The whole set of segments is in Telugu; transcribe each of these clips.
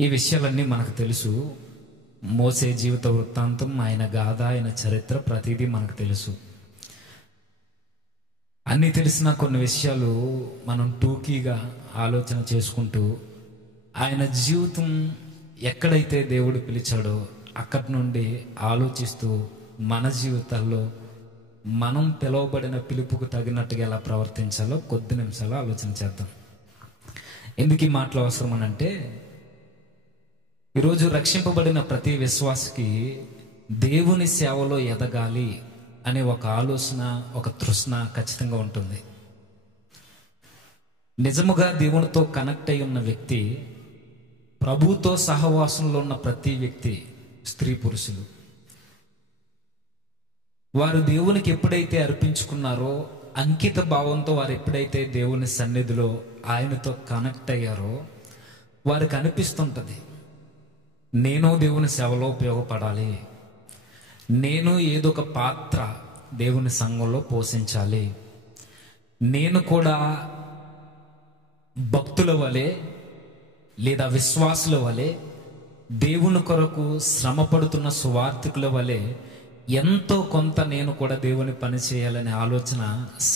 ఈ విషయాలన్నీ మనకు తెలుసు. మోసే జీవిత వృత్తాంతం, ఆయన గాథ, ఆయన చరిత్ర ప్రతిదీ మనకు తెలుసు. అన్నీ తెలిసిన కొన్ని విషయాలు మనం టూకీగా ఆలోచన చేసుకుంటూ ఆయన జీవితం ఎక్కడైతే దేవుడు పిలిచాడో అక్కడి నుండి ఆలోచిస్తూ మన జీవితాల్లో మనం పిలువబడిన పిలుపుకు తగినట్టుగా ఎలా ప్రవర్తించాలో కొద్ది నిమిషాలు ఆలోచన చేద్దాం. ఎందుకు ఈ మాటలు అవసరం అనంటే, ఈరోజు రక్షింపబడిన ప్రతి విశ్వాసికి దేవుని సేవలో ఎదగాలి అనే ఒక ఆలోచన, ఒక తృష్ణ ఖచ్చితంగా ఉంటుంది. నిజముగా దేవునితో కనెక్ట్ అయి ఉన్న వ్యక్తి, ప్రభుతో సహవాసంలో ఉన్న ప్రతి వ్యక్తి, స్త్రీ పురుషులు, వారు దేవునికి ఎప్పుడైతే అర్పించుకున్నారో, అంకిత భావంతో వారు ఎప్పుడైతే దేవుని సన్నిధిలో ఆయనతో కనెక్ట్ అయ్యారో, వారికి అనిపిస్తుంటుంది, నేను దేవుని సేవలో ఉపయోగపడాలి, నేను ఏదో ఒక పాత్ర దేవుని సంఘంలో పోషించాలి, నేను కూడా భక్తుల వలె లేదా విశ్వాసుల వలె దేవుని కొరకు శ్రమపడుతున్న సువార్థికుల వలె ఎంతో కొంత నేను కూడా దేవుని పని చేయాలనే ఆలోచన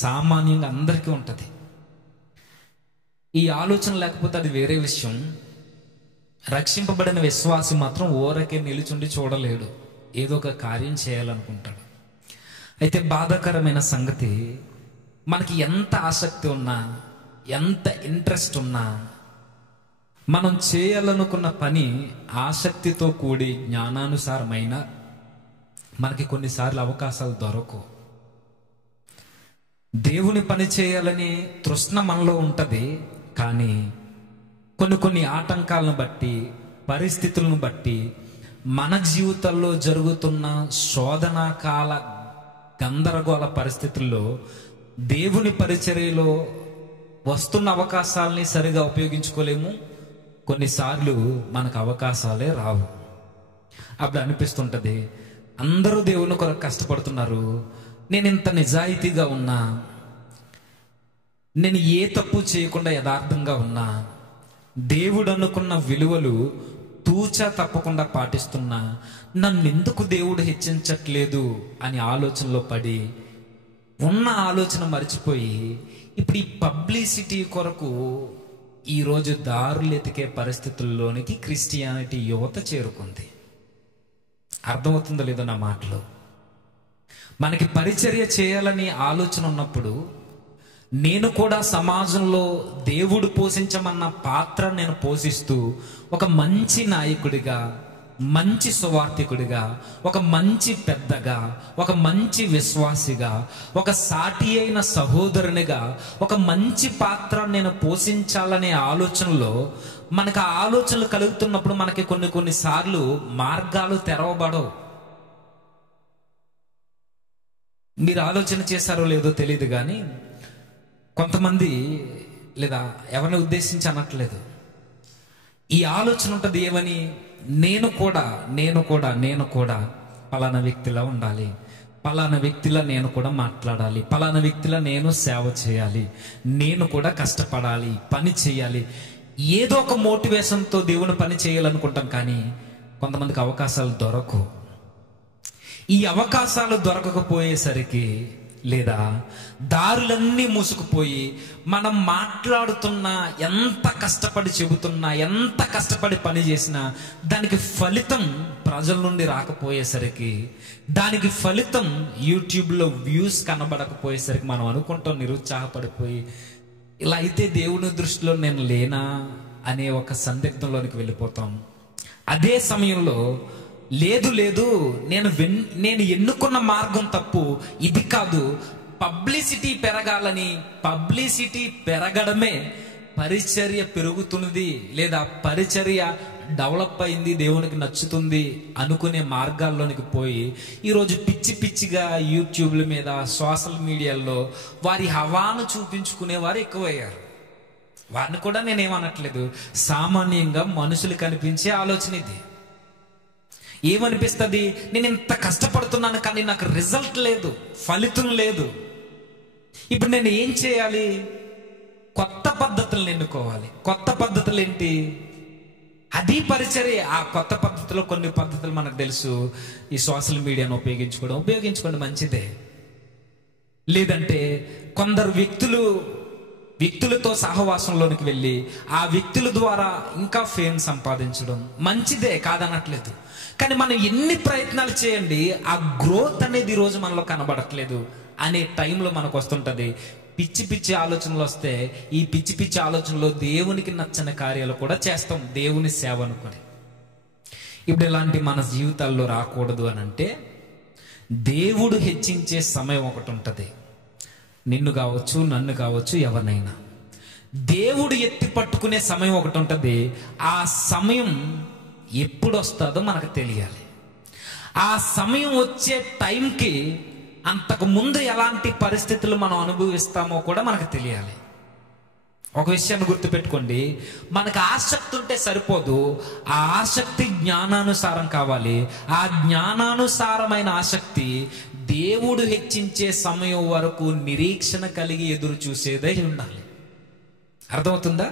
సామాన్యంగా అందరికీ ఉంటుంది. ఈ ఆలోచన లేకపోతే అది వేరే విషయం. రక్షింపబడిన విశ్వాసి మాత్రం ఊరకే నిలుచుండి చూడలేడు, ఏదో ఒక కార్యం చేయాలనుకుంటాడు. అయితే బాధాకరమైన సంగతి, మనకి ఎంత ఆసక్తి ఉన్నా, ఎంత ఇంట్రెస్ట్ ఉన్నా, మనం చేయాలనుకున్న పని ఆసక్తితో కూడి జ్ఞానానుసారమైన మనకి కొన్నిసార్లు అవకాశాలు దొరకవు. దేవుని పని చేయాలని తృష్ణ మనలో ఉంటుంది, కానీ కొన్ని ఆటంకాలను బట్టి, పరిస్థితులను బట్టి, మన జీవితాల్లో జరుగుతున్న శోధనా కాల గందరగోళ పరిస్థితుల్లో దేవుని పరిచర్యలో వస్తున్న అవకాశాలని సరిగా ఉపయోగించుకోలేము. కొన్నిసార్లు మనకు అవకాశాలే రావు. అప్పుడు అనిపిస్తుంటుంది, అందరూ దేవుని కొరకు కష్టపడుతున్నారు, నేను ఇంత నిజాయితీగా ఉన్నా, నేను ఏ తప్పు చేయకుండా యథార్థంగా ఉన్నా, దేవుడు అనుకున్న విలువలు తూచా తప్పకుండా పాటిస్తున్నా, నన్నెందుకు దేవుడు హెచ్చించట్లేదు అని ఆలోచనలో పడి ఉన్న ఆలోచన మర్చిపోయి ఇప్పుడు ఈ పబ్లిసిటీ కొరకు ఈరోజు దారులు ఎతికే పరిస్థితుల్లోనికి క్రిస్టియానిటీ యువత చేరుకుంది. అర్థమవుతుందో లేదో నా మాటలో? మనకి పరిచర్య చేయాలని ఆలోచన ఉన్నప్పుడు నేను కూడా సమాజంలో దేవుడు పోషించమన్న పాత్ర నేను పోషిస్తూ ఒక మంచి నాయకుడిగా, మంచి సువార్థికుడిగా, ఒక మంచి పెద్దగా, ఒక మంచి విశ్వాసిగా, ఒక సాటి అయిన సహోదరునిగా ఒక మంచి పాత్ర నేను పోషించాలనే ఆలోచనలో మనకు ఆ ఆలోచనలు కలుగుతున్నప్పుడు మనకి కొన్నిసార్లు మార్గాలు తెరవబడవు. మీరు ఆలోచన చేశారో లేదో తెలియదు, కానీ కొంతమంది, లేదా ఎవరిని ఉద్దేశించి అనట్లేదు, ఈ ఆలోచన ఉంటుంది ఏమని, నేను కూడా పలానా వ్యక్తిలా ఉండాలి, పలానా వ్యక్తిలా నేను కూడా మాట్లాడాలి, పలానా వ్యక్తిలా నేను సేవ చేయాలి, నేను కూడా కష్టపడాలి, పని చేయాలి. ఏదో ఒక మోటివేషన్తో దేవుని పని చేయాలనుకుంటాం, కానీ కొంతమందికి అవకాశాలు దొరకవు. ఈ అవకాశాలు దొరకకపోయేసరికి, లేదా దారులన్నీ మూసుకుపోయి మనం మాట్లాడుతున్నా, ఎంత కష్టపడి చెబుతున్నా, ఎంత కష్టపడి పని చేసినా దానికి ఫలితం ప్రజల నుండి రాకపోయేసరికి, దానికి ఫలితం యూట్యూబ్లో వ్యూస్ కనబడకపోయేసరికి మనం అనుకుంటాం, నిరుత్సాహపడిపోయి, ఇలా అయితే దేవుని దృష్టిలో నేను లేనా అనే ఒక సందిగ్ధంలోనికి వెళ్ళిపోతాం. అదే సమయంలో లేదు నేను ఎన్నుకున్న మార్గం తప్పు, ఇది కాదు, పబ్లిసిటీ పెరగాలని, పబ్లిసిటీ పెరగడమే పరిచర్య పెరుగుతున్నది, లేదా పరిచర్య డెవలప్ అయింది, దేవునికి నచ్చుతుంది అనుకునే మార్గాల్లోనికి పోయి ఈరోజు పిచ్చిగా యూట్యూబ్ల మీద, సోషల్ మీడియాలో వారి హవాను చూపించుకునేవారు ఎక్కువయ్యారు. వారిని కూడా నేనేమనట్లేదు, సామాన్యంగా మనుషులు కనిపించే ఆలోచన ఇది. ఏమనిపిస్తుంది, నేను ఇంత కష్టపడుతున్నాను కానీ నాకు రిజల్ట్ లేదు, ఫలితం లేదు, ఇప్పుడు నేను ఏం చేయాలి? కొత్త పద్ధతులను ఎన్నుకోవాలి. కొత్త పద్ధతులు ఏంటి? అది పరిచర్య. ఆ కొత్త పద్ధతిలో కొన్ని పద్ధతులు మనకు తెలుసు. ఈ సోషల్ మీడియాను ఉపయోగించుకోండి, మంచిదే. లేదంటే కొందరు వ్యక్తులతో సహవాసంలోనికి వెళ్ళి ఆ వ్యక్తుల ద్వారా ఇంకా ఫేమ్ సంపాదించడం మంచిదే, కాదనట్లేదు. కానీ మనం ఎన్ని ప్రయత్నాలు చేయండి, ఆ గ్రోత్ అనేది ఈరోజు మనలో కనబడట్లేదు అనే టైంలో మనకు వస్తుంటుంది. పిచ్చి ఆలోచనలు వస్తే ఈ పిచ్చి ఆలోచనలో దేవునికి నచ్చని కార్యాలు కూడా చేస్తాం, దేవుని సేవ అనుకుని. ఇప్పుడు ఇలాంటి మన జీవితాల్లో రాకూడదు అని అంటే దేవుడు హెచ్చించే సమయం ఒకటి ఉంటుంది. నిన్ను కావచ్చు, నన్ను కావచ్చు, ఎవరినైనా దేవుడు ఎత్తి పట్టుకునే సమయం ఒకటి ఉంటుంది. ఆ సమయం ఎప్పుడు వస్తుందో మనకు తెలియాలి. ఆ సమయం వచ్చే టైంకి అంతకు ముందు ఎలాంటి పరిస్థితులు మనం అనుభవిస్తామో కూడా మనకు తెలియాలి. ఒక విషయాన్ని గుర్తుపెట్టుకోండి, మనకు ఆసక్తి ఉంటే సరిపోదు, ఆ ఆసక్తి జ్ఞానానుసారం కావాలి. ఆ జ్ఞానానుసారమైన ఆసక్తి దేవుడు హెచ్చించే సమయం వరకు నిరీక్షణ కలిగి ఎదురు చూసేదై ఉండాలి. అర్థమవుతుందా?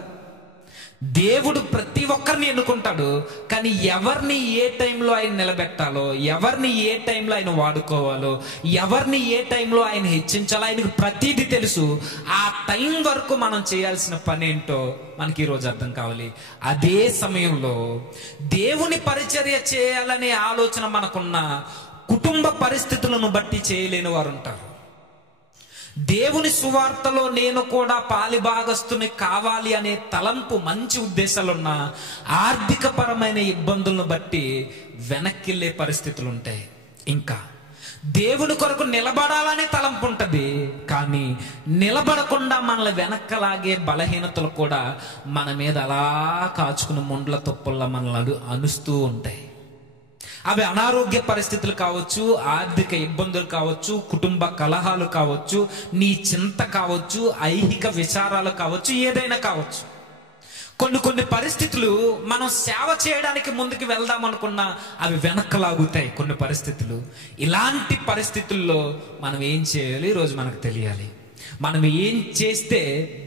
దేవుడు ప్రతి ఒక్కరిని ఎన్నుకుంటాడు, కానీ ఎవరిని ఏ టైంలో ఆయన నిలబెట్టాలో, ఎవరిని ఏ టైంలో ఆయన వాడుకోవాలో, ఎవరిని ఏ టైంలో ఆయన హెచ్చించాలో ఆయనకు ప్రతిదీ తెలుసు. ఆ టైం వరకు మనం చేయాల్సిన పని ఏంటో మనకి ఈరోజు అర్థం కావాలి. అదే సమయంలో దేవుని పరిచర్య చేయాలనే ఆలోచన మనకున్న కుటుంబ పరిస్థితులను బట్టి చేయలేని వారు ఉంటారు. దేవుని సువార్తలో నేను కూడా పాలిభాగస్తుని కావాలి అనే తలంపు, మంచి ఉద్దేశాలున్న ఆర్థిక పరమైన ఇబ్బందులను బట్టి వెనక్కిళ్ళే పరిస్థితులు ఉంటాయి. ఇంకా దేవుని కొరకు నిలబడాలనే తలంపు ఉంటుంది, కానీ నిలబడకుండా మనల్ని వెనక్కలాగే బలహీనతలు కూడా మన మీద అలా కాచుకుని ముండ్ల తుప్పల్లా మనల్ని అనుస్తూ ఉంటాయి. అవి అనారోగ్య పరిస్థితులు కావచ్చు, ఆర్థిక ఇబ్బందులు కావచ్చు, కుటుంబ కలహాలు కావచ్చు, నీ చింత కావచ్చు, ఐహిక విచారాలు కావచ్చు, ఏదైనా కావచ్చు. కొన్ని పరిస్థితులు మనం సేవ చేయడానికి ముందుకు వెళ్దాం అనుకున్నా అవి వెనక్కలాగుతాయి కొన్ని పరిస్థితులు. ఇలాంటి పరిస్థితుల్లో మనం ఏం చేయాలి ఈరోజు మనకు తెలియాలి. మనం ఏం చేస్తే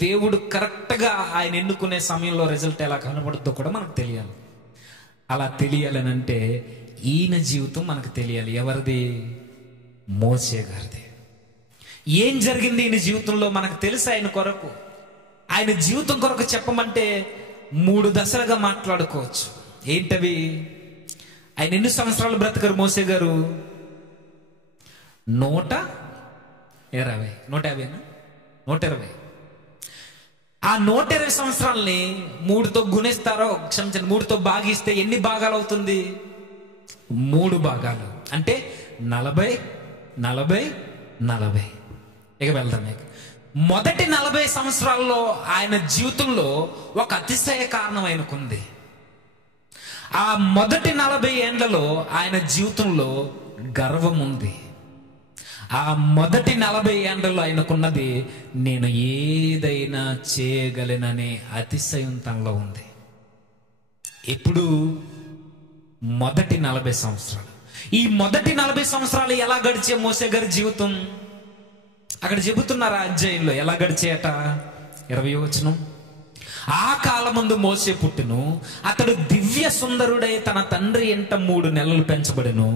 దేవుడు కరెక్ట్గా ఆయన ఎన్నుకునే సమయంలో రిజల్ట్ ఎలా కనబడుతుందో కూడా మనకు తెలియాలి. అలా తెలియాలనంటే ఈయన జీవితం మనకు తెలియాలి. ఎవరిది? మోషే గారిది. ఏం జరిగింది ఈయన జీవితంలో మనకు తెలుసు. ఆయన జీవితం కొరకు చెప్పమంటే 3 దశలుగా మాట్లాడుకోవచ్చు. ఏంటవి? ఆయన ఎన్ని సంవత్సరాలు బ్రతకరు మోషే గారు? 120, 120. ఆ 120 సంవత్సరాలని 3తో గుణిస్తారో, క్షమించండి, 3తో భాగిస్తే ఎన్ని భాగాలు అవుతుంది? 3 భాగాలు. అంటే 40, 40, 40. ఇక వెళ్దాం. మొదటి 40 సంవత్సరాల్లో ఆయన జీవితంలో ఒక అతిశయ కారణం ఆయనకుంది. ఆ మొదటి 40 ఏండ్లలో ఆయన జీవితంలో గర్వం ఉంది. ఆ మొదటి 40 ఏండ్లలో ఆయనకున్నది నేను ఏదైనా చేయగలననే అతిశయం తనలో ఉంది. ఎప్పుడు? మొదటి 40 సంవత్సరాలు. ఈ మొదటి 40 సంవత్సరాలు ఎలా గడిచే మోషే గారి జీవితం అక్కడ చెబుతున్నారు. అధ్యాయంలో ఎలా గడిచేట 20వ వచనం. ఆ కాలమందు మోషే పుట్టెను, అతడు దివ్య సుందరుడై తన తండ్రి ఇంట 3 నెలలు పెంచబడెను.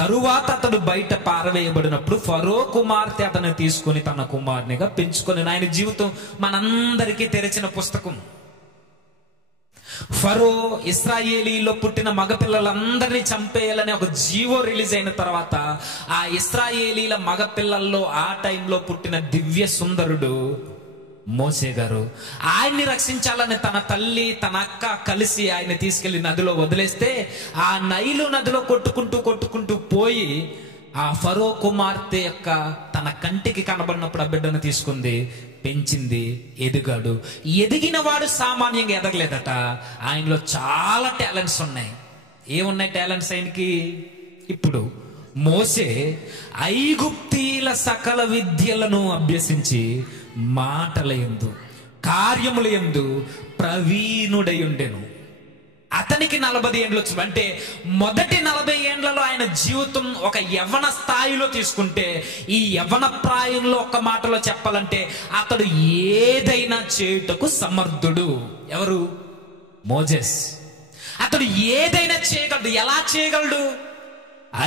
తరువాత అతడు బయట పారవేయబడినప్పుడు ఫరో కుమార్తె అతను తీసుకుని తన కుమారునిగా పెంచుకొని. ఆయన జీవితం మనందరికీ తెరిచిన పుస్తకం. ఫరో ఇశ్రాయేలీలో పుట్టిన మగపిల్లలందరినీ చంపేయాలని ఒక జీవో రిలీజ్ అయిన తర్వాత ఆ ఇశ్రాయేలీల మగపిల్లల్లో ఆ టైంలో పుట్టిన దివ్య సుందరుడు మోషే గారు. ఆయన్ని రక్షించాలని తన తల్లి తన అక్క కలిసి ఆయన తీసుకెళ్లి నదిలో వదిలేస్తే ఆ నైలు నదిలో కొట్టుకుంటూ పోయి ఆ ఫరో కుమార్తె యొక్క తన కంటికి కనబడినప్పుడు ఆ బిడ్డను తీసుకుంది, పెంచింది, ఎదిగాడు. ఎదిగిన వాడు సామాన్యంగా ఎదగలేదట. ఆయనలో చాలా టాలెంట్స్ ఉన్నాయి. ఏమున్నాయి టాలెంట్స్ ఆయనకి? ఇప్పుడు మోషే ఐగుప్తీల సకల విద్యలను అభ్యసించి మాటల యందు కార్యముల యందు ప్రవీణుడై ఉండెను. అతనికి 40 ఏండ్లు వచ్చి, అంటే మొదటి 40 ఏండ్లలో ఆయన జీవితం ఒక యవ్వన స్థాయిలో తీసుకుంటే, ఈ యవ్వన ప్రాయంలో ఒక్క మాటలో చెప్పాలంటే అతడు ఏదైనా చేయుటకు సమర్థుడు. ఎవరు? మోజెస్. అతడు ఏదైనా చేయగలడు. ఎలా చేయగలడు?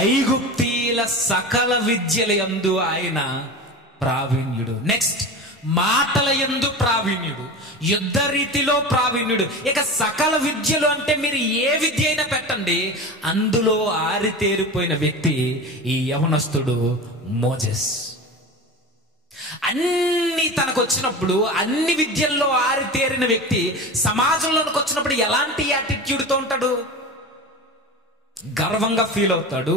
ఐగుప్తీల సకల విద్యల యందు ఆయన ప్రావీణ్యుడు. నెక్స్ట్, మాటల యందు ప్రావీణ్యుడు, యుద్ధ రీతిలో ప్రావీణ్యుడు. ఇక సకల విద్యలు అంటే మీరు ఏ విద్య అయినా పెట్టండి, అందులో ఆరితేరిపోయిన వ్యక్తి ఈ యవనస్తుడు మోజెస్. అన్ని తనకు వచ్చినప్పుడు, అన్ని విద్యల్లో ఆరితేరిన వ్యక్తి సమాజంలోకి వచ్చినప్పుడు ఎలాంటి యాటిట్యూడ్తో ఉంటాడు? గర్వంగా ఫీల్ అవుతాడు,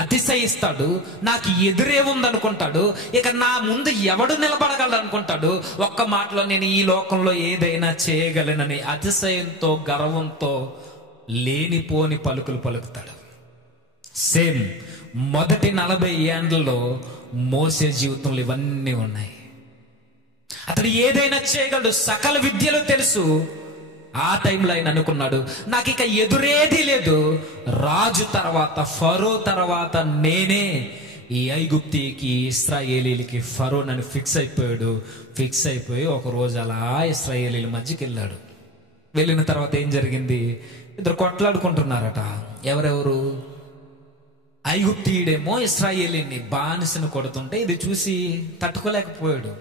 అతిశయిస్తాడు, నాకు ఎదురే ఉందనుకుంటాడు, ఇక నా ముందు ఎవడు నిలబడగలడు అనుకుంటాడు. ఒక్క మాటలో నేను ఈ లోకంలో ఏదైనా చేయగలనని అతిశయంతో, గర్వంతో లేనిపోని పలుకులు పలుకుతాడు. సేమ్ మొదటి 40 ఏండ్లలో మోసే జీవితంలో ఇవన్నీ ఉన్నాయి. అతడు ఏదైనా చేయగలడు, సకల విద్యలు తెలుసు. ఆ టైంలో ఆయన అనుకున్నాడు, నాకు ఇక ఎదురేది లేదు, రాజు తర్వాత, ఫరో తర్వాత నేనే ఈ ఐగుప్తికి, ఇశ్రాయేలీలకి ఫరో నన్ను ఫిక్స్ అయిపోయాడు. ఫిక్స్ అయిపోయి ఒక రోజు అలా ఇశ్రాయేలీల మధ్యకి వెళ్ళాడు. వెళ్ళిన తర్వాత ఏం జరిగింది? ఇద్దరు కొట్లాడుకుంటున్నారట. ఎవరెవరు? ఐగుప్తీయుడేమో ఇశ్రాయేలీని బానిసను కొడుతుంటే ఇది చూసి తట్టుకోలేకపోయాడు.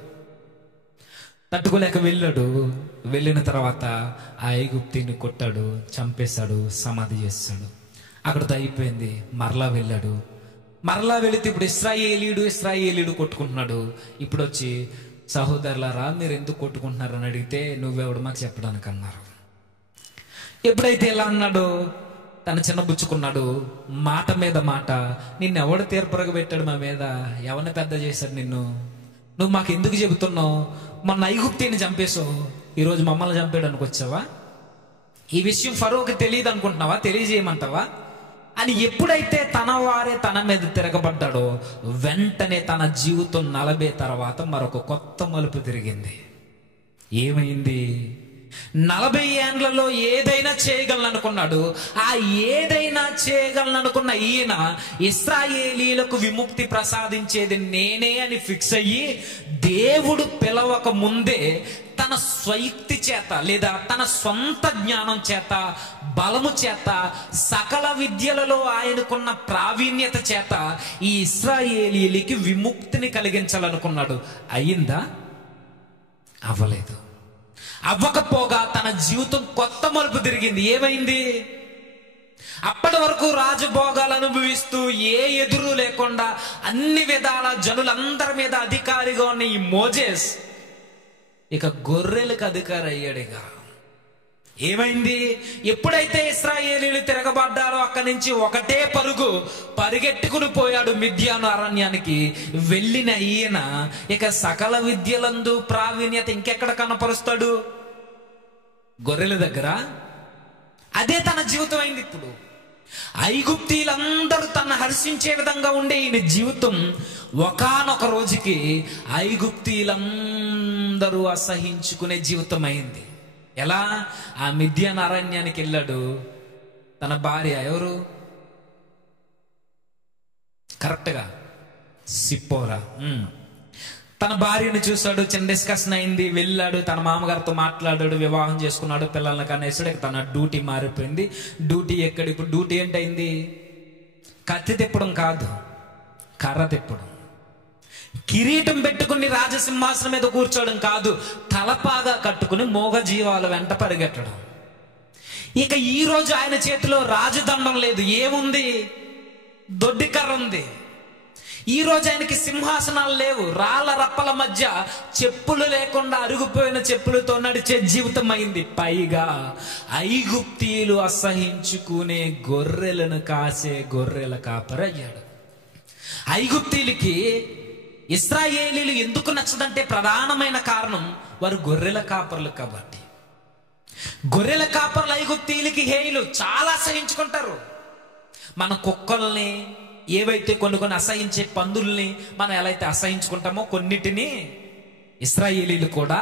తట్టుకోలేక వెళ్ళాడు. వెళ్ళిన తర్వాత ఆ ఐగుప్తీని కొట్టాడు, చంపేశాడు, సమాధి చేస్తాడు. అక్కడితో అయిపోయింది. మరలా వెళ్ళాడు. మరలా వెళితే ఇప్పుడు ఇశ్రాయేలీయుడు కొట్టుకుంటున్నాడు. ఇప్పుడు వచ్చి, సహోదరులారా మీరు ఎందుకు కొట్టుకుంటున్నారు అని అడిగితే, నువ్వెవడు మాకు చెప్పడానికి అన్నారు. ఎప్పుడైతే ఇలా అన్నాడో తన చిన్నబుచ్చుకున్నాడు. మాట మీద మాట, నిన్నెవడు తీర్పురగ పెట్టాడు మా మీద? ఎవరిని పెద్ద చేశాడు నిన్ను? నువ్వు మాకు ఎందుకు చెబుతున్నావు? మొన్న ఐగుప్తిని చంపేసావు, ఈరోజు మమ్మల్ని చంపేయడానికి వచ్చావా? ఈ విషయం ఫరోకి తెలియదు అనుకుంటున్నావా? తెలియజేయమంటావా అని ఎప్పుడైతే తన వారే తన మీద తిరగబడ్డాడో వెంటనే తన జీవితం 40 తర్వాత మరొక కొత్త మలుపు తిరిగింది. ఏమైంది? 40 ఏండ్లలో ఏదైనా చేయగలను అనుకున్నాడు. ఆ ఏదైనా చేయగలను అనుకున్న ఈయన ఇశ్రాయేలీలకు విముక్తి ప్రసాదించేది నేనే అని ఫిక్స్ అయ్యి, దేవుడు పిలవక ముందే తన స్వయుక్తి చేత లేదా తన సొంత జ్ఞానం చేత, బలము చేత, సకల విద్యలలో ఆయనకున్న ప్రావీణ్యత చేత ఈ ఇశ్రాయేలీలకి విముక్తిని కలిగించాలనుకున్నాడు. అయిందా? అవ్వలేదు. అవ్వకపోగా తన జీవితం కొత్త మలుపు తిరిగింది. ఏమైంది? అప్పటి వరకు రాజభోగాలు అనుభవిస్తూ ఏ ఎదురు లేకుండా అన్ని విధాల జనులందరి మీద అధికారిగా ఉన్న ఈ మోజెస్ ఇక గొర్రెలకు అధికారి అయ్యాడు. ఇక ఏమైంది? ఎప్పుడైతే ఇశ్రాయేలీలు తిరగబడ్డారో అక్కడి నుంచి ఒకటే పరుగు పరిగెట్టుకుని పోయాడు మిద్యాను అరణ్యానికి. వెళ్ళిన ఈయన ఇక సకల విద్యలందు ప్రావీణ్యత ఇంకెక్కడ కనపరుస్తాడు? గొర్రెల దగ్గర. అదే తన జీవితం అయింది. ఇప్పుడు ఐగుప్తీలందరూ తన హర్షించే విధంగా ఉండే ఈయన జీవితం ఒకానొక రోజుకి ఐగుప్తీలందరూ అసహించుకునే జీవితం అయింది. ఎలా? ఆ మిద్యాను అరణ్యానికి వెళ్ళాడు. తన భార్య ఎవరు? కరెక్ట్గా సిప్పోరా. తన భార్యను చూశాడు, చిన్న డిస్కషన్ అయింది. వెళ్ళాడు, తన మామగారితో మాట్లాడాడు, వివాహం చేసుకున్నాడు, పిల్లల్ని కనేసాడు. తన డ్యూటీ మారిపోయింది. డ్యూటీ ఎక్కడ? ఇప్పుడు డ్యూటీ ఏంటైంది? కత్తి తిప్పడం కాదు, కర్ర తిప్పడం. కిరీటం పెట్టుకుని రాజసింహాసనం మీద కూర్చోవడం కాదు, తలపాగా కట్టుకుని మోగ జీవాల వెంట పరిగెట్టడం. ఇక ఈ రోజు ఆయన చేతిలో రాజదండం లేదు. ఏముంది? దొడ్డి కర్ర ఉంది. ఈ రోజు ఆయనకి సింహాసనాలు లేవు. రాళ్ళ రప్పల మధ్య చెప్పులు లేకుండా అరుగుపోయిన చెప్పులతో నడిచే జీవితం అయింది. పైగా ఐగుప్తీయులు అసహించుకునే గొర్రెలను కాసే గొర్రెల కాపరి అయ్యాడు. ఐగుప్తీయులకి ఇశ్రాయేలీలు ఎందుకు నచ్చదంటే ప్రధానమైన కారణం వారు గొర్రెల కాపరులు కాబట్టి. గొర్రెల కాపరులు ఐగుప్తీయులకి హేయులు, చాలా అసహించుకుంటారు. మన కుక్కల్ని, ఏవైతే కొన్ని అసహించే పందుల్ని మనం ఎలా అయితే అసహించుకుంటామో కొన్నిటిని ఇశ్రాయేలీలు కూడా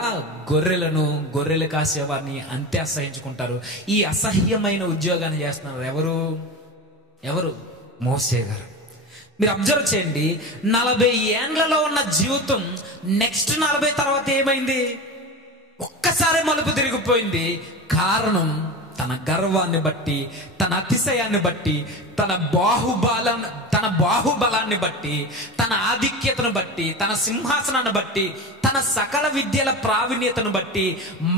గొర్రెలను, గొర్రెలు కాసేవారిని అంతే అసహించుకుంటారు. ఈ అసహ్యమైన ఉద్యోగాన్ని చేస్తున్నారు ఎవరు? మోసే గారు. మీరు అబ్జర్వ్ చేయండి. 40 ఏండ్లలో ఉన్న జీవితం నెక్స్ట్ 40 తర్వాత ఏమైంది? ఒక్కసారి మలుపు తిరిగిపోయింది. కారణం తన గర్వాన్ని బట్టి, తన అతిశయాన్ని బట్టి, తన బాహుబలాన్ని బట్టి, తన ఆధిక్యతను బట్టి, తన సింహాసనాన్ని బట్టి, తన సకల విద్యల ప్రావీణ్యతను బట్టి,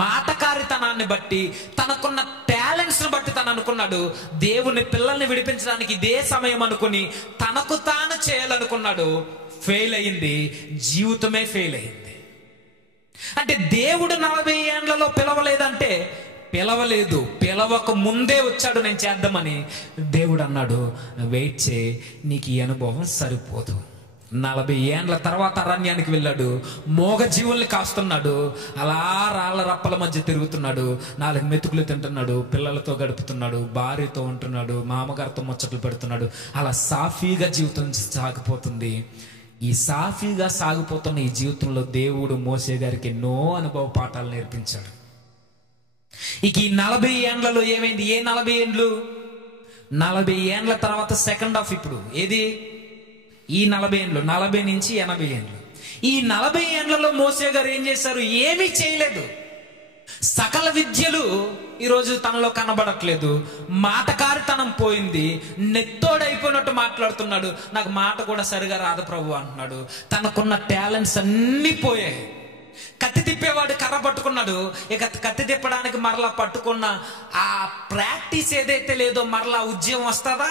మాటకారితనాన్ని బట్టి, తనకున్న టాలెంట్స్ను బట్టి తను అనుకున్నాడు దేవుని పిల్లల్ని విడిపించడానికి ఇదే సమయం అనుకుని తనకు తాను చేయాలనుకున్నాడు. ఫెయిల్ అయింది, జీవితమే ఫెయిల్ అయింది. అంటే దేవుడు 40 ఏండ్లలో పిలవలేదంటే పిలవలేదు, పిలవక ముందే వచ్చాడు నేను చేద్దామని. దేవుడు అన్నాడు వెయిట్ చేయి, నీకు ఈ అనుభవం సరిపోదు. 40 ఏండ్ల తర్వాత అరణ్యానికి వెళ్ళాడు, మోగ జీవుల్ని కాస్తున్నాడు, అలా రాళ్ళ రప్పల మధ్య తిరుగుతున్నాడు, 4 మెతుకులు తింటున్నాడు, పిల్లలతో గడుపుతున్నాడు, భార్యతో ఉంటున్నాడు, మామగారితో ముచ్చట్లు పెడుతున్నాడు. అలా సాఫీగా జీవితం సాగిపోతుంది. ఈ సాఫీగా సాగిపోతున్న ఈ జీవితంలో దేవుడు మోసే గారికి ఎన్నో అనుభవ పాఠాలు నేర్పించాడు. ఇక ఈ 40 ఏండ్లలో ఏమైంది? ఏ 40 ఏండ్లు? 40 ఏండ్ల తర్వాత సెకండ్ హాఫ్. ఇప్పుడు ఏది? ఈ 40 ఏండ్లు, 40 నుంచి 80 ఏండ్లు. ఈ 40 ఏండ్లలో మోసే గారు ఏం చేశారు? ఏమీ చేయలేదు. సకల విద్యలు ఈరోజు తనలో కనబడట్లేదు, మాటకారితనం పోయింది, నెత్తోడైపోయినట్టు మాట్లాడుతున్నాడు. నాకు మాట కూడా సరిగా రాదు ప్రభు అంటున్నాడు. తనకున్న టాలెంట్స్ అన్నీ పోయాయి. కత్తి తిప్పేవాడు కర్ర పట్టుకున్నాడు, ఇక కత్తి తిప్పడానికి మరలా పట్టుకున్న ఆ ప్రాక్టీస్ ఏదైతే లేదో మరలా ఉద్యమం వస్తుందా?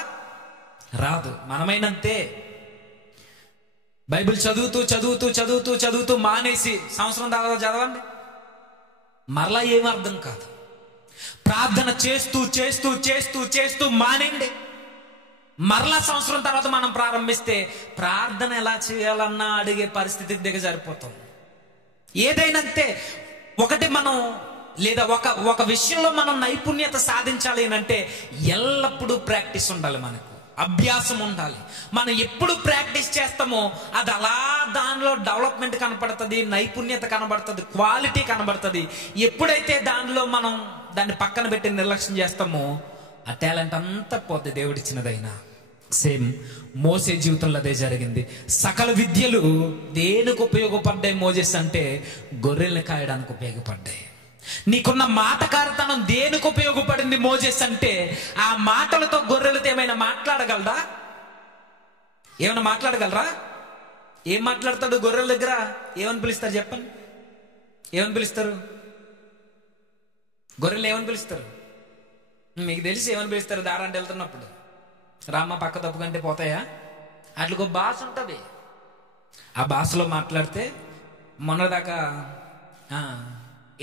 రాదు. మనమైనంతే. బైబిల్ చదువుతూ చదువుతూ చదువుతూ చదువుతూ మానేసి సంవత్సరం తర్వాత చదవండి, మరలా ఏం అర్థం కాదు. ప్రార్థన చేస్తూ చేస్తూ చేస్తూ చేస్తూ మానేండి, మరలా సంవత్సరం తర్వాత మనం ప్రారంభిస్తే ప్రార్థన ఎలా చేయాలన్నా అడిగే పరిస్థితికి దిగజారిపోతాం. ఏదైనంతే. ఒకటి మనం లేదా ఒక విషయంలో మనం నైపుణ్యత సాధించాలి అంటే ఎల్లప్పుడూ ప్రాక్టీస్ ఉండాలి, మనకు అభ్యాసం ఉండాలి. మనం ఎప్పుడు ప్రాక్టీస్ చేస్తామో అది అలా దానిలో డెవలప్మెంట్ కనపడుతుంది, నైపుణ్యత కనబడుతుంది, క్వాలిటీ కనబడుతుంది. ఎప్పుడైతే దానిలో మనం దాన్ని పక్కన పెట్టి నిర్లక్ష్యం చేస్తామో ఆ టాలెంట్ అంతా పోతే దేవుడిచ్చినదైనా. సేమ్ మోసే జీవితంలో అదే జరిగింది. సకల విద్యలు దేనికి ఉపయోగపడ్డాయి మోజెస్ అంటే గొర్రెల్ని కాయడానికి ఉపయోగపడ్డాయి. నీకున్న మాటకారితనం దేనికి ఉపయోగపడింది మోజెస్ అంటే ఆ మాటలతో గొర్రెలతో ఏమైనా మాట్లాడగలరా? ఏమైనా మాట్లాడగలరా? ఏం మాట్లాడతాడు గొర్రెల దగ్గర? ఏమని పిలుస్తారు చెప్పండి? ఏమని పిలుస్తారు? గొర్రెలు ఏమని పిలుస్తారు? మీకు తెలిసి ఏమని పిలుస్తారు? దారాంటి వెళ్తున్నప్పుడు రామ్మ పక్క తప్పు కంటే పోతాయా? అట్లకు భాష ఉంటుంది. ఆ భాషలో మాట్లాడితే మొన్నదాకా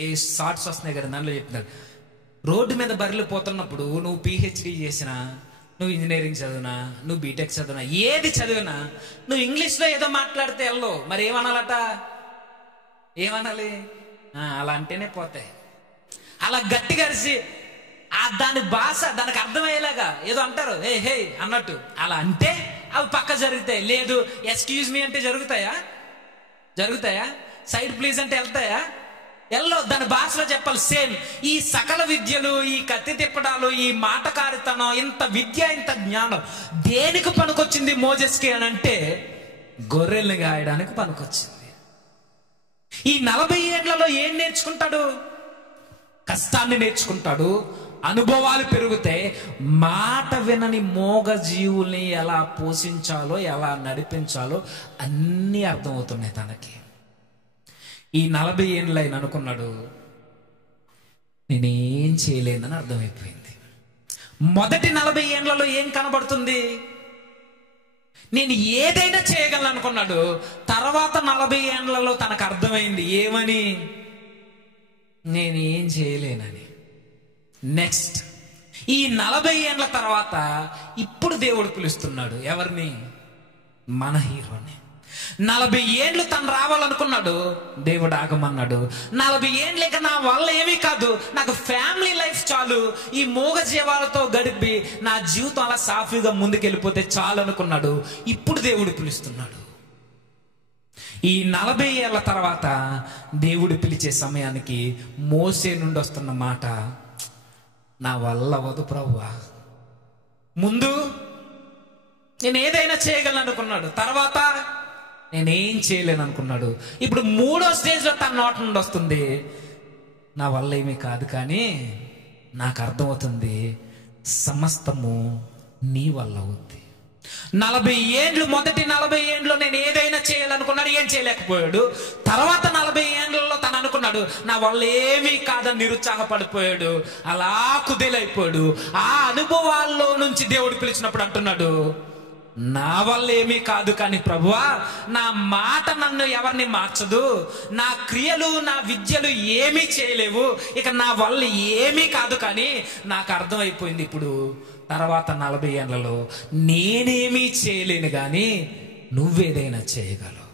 ఏ షార్ట్స్ వస్తున్నాయి కదా, దానిలో చెప్తున్నారు రోడ్డు మీద బర్రెలు పోతున్నప్పుడు నువ్వు పిహెచ్డి చేసినా, నువ్వు ఇంజనీరింగ్ చదివినా, నువ్వు బీటెక్ చదివినా, ఏది చదివినా నువ్వు ఇంగ్లీష్లో ఏదో మాట్లాడితే వెళ్ళో మరి ఏమనాలట? ఏమనాలి? అలా అంటేనే పోతాయి. అలా గట్టిగా అరిసి దాని భాష దానికి అర్థమయ్యేలాగా ఏదో అంటారు, హే హే అన్నట్టు అలా అంటే అవి పక్క జరుగుతాయి. లేదు ఎక్స్క్యూజ్ మీ అంటే జరుగుతాయా? సైడ్ ప్లీజ్ అంటే వెళ్తాయా? ఎల్లో దాని భాషలో చెప్పాలి. సేమ్ ఈ సకల విద్యలు, ఈ కత్తి తిప్పడాలు, ఈ మాటకారితనం, ఇంత విద్య, ఇంత జ్ఞానం దేనికి పనికొచ్చింది మోజెస్కి అని అంటే గొర్రెల్ని గాయడానికి పనికొచ్చింది. ఈ 40 ఏళ్లలో ఏం నేర్చుకుంటాడు? కష్టాన్ని నేర్చుకుంటాడు, అనుభవాలు పెరుగుతాయి. మాట వినని మోగ జీవుల్ని ఎలా పోషించాలో, ఎలా నడిపించాలో అన్నీ అర్థమవుతున్నాయి తనకి. ఈ 40 ఏళ్ళు ఆయన అనుకున్నాడు నేనేం చేయలేనని అర్థమైపోయింది. మొదటి 40 ఏళ్లలో ఏం కనబడుతుంది? నేను ఏదైనా చేయగలను అనుకున్నాడు. తర్వాత 40 ఏళ్లలో తనకు అర్థమైంది ఏమని? నేనేం చేయలేనని. నెక్స్ట్ ఈ 40 ఏళ్ల తర్వాత ఇప్పుడు దేవుడు పిలుస్తున్నాడు ఎవరిని? మన హీరోని. 40 ఏళ్ళు తను రావాలనుకున్నాడు, దేవుడు ఆగమన్నాడు. 40 ఏళ్ళు ఇక నా వల్ల ఏమీ కాదు, నాకు ఫ్యామిలీ లైఫ్ చాలు, ఈ మూగ జీవాలతో గడిపి నా జీవితం అలా సాఫీగా ముందుకెళ్ళిపోతే చాలు అనుకున్నాడు. ఇప్పుడు దేవుడు పిలుస్తున్నాడు. ఈ 40 ఏళ్ల తర్వాత దేవుడు పిలిచే సమయానికి మోసే నుండి వస్తున్న మాట, నా వల్ల అవ్వదు ప్రభువా. ముందు నేను ఏదైనా చేయగలను అనుకున్నాడు, తర్వాత నేనేం చేయలేను అనుకున్నాడు. ఇప్పుడు 3వ స్టేజ్లో తన నోట నుండి వస్తుంది, నా వల్ల ఏమీ కాదు కానీ నాకు అర్థమవుతుంది సమస్తము నీ వల్ల అవుద్ది. 40 ఏండ్లు, మొదటి 40 ఏండ్లో నేను ఏదైనా చేయాలనుకున్నాడు, ఏం చేయలేకపోయాడు. తర్వాత 40 ఏండ్లలో తను అనుకున్నాడు నా వల్ల ఏమీ కాదని నిరుత్సాహపడిపోయాడు, అలా కుదేలైపోయాడు. ఆ అనుభవాల్లో నుంచి దేవుడు పిలిచినప్పుడు అంటున్నాడు, నా వల్ల ఏమీ కాదు కానీ ప్రభువా, నా మాట నన్ను ఎవరిని మార్చదు, నా క్రియలు నా విద్యలు ఏమీ చేయలేవు, ఇక నా వల్ల ఏమీ కాదు. కానీ నాకు అర్థమైపోయింది ఇప్పుడు తర్వాత 40 ఏళ్లలో నేనేమీ చేయలేను కానీ నువ్వేదైనా చేయగలవు,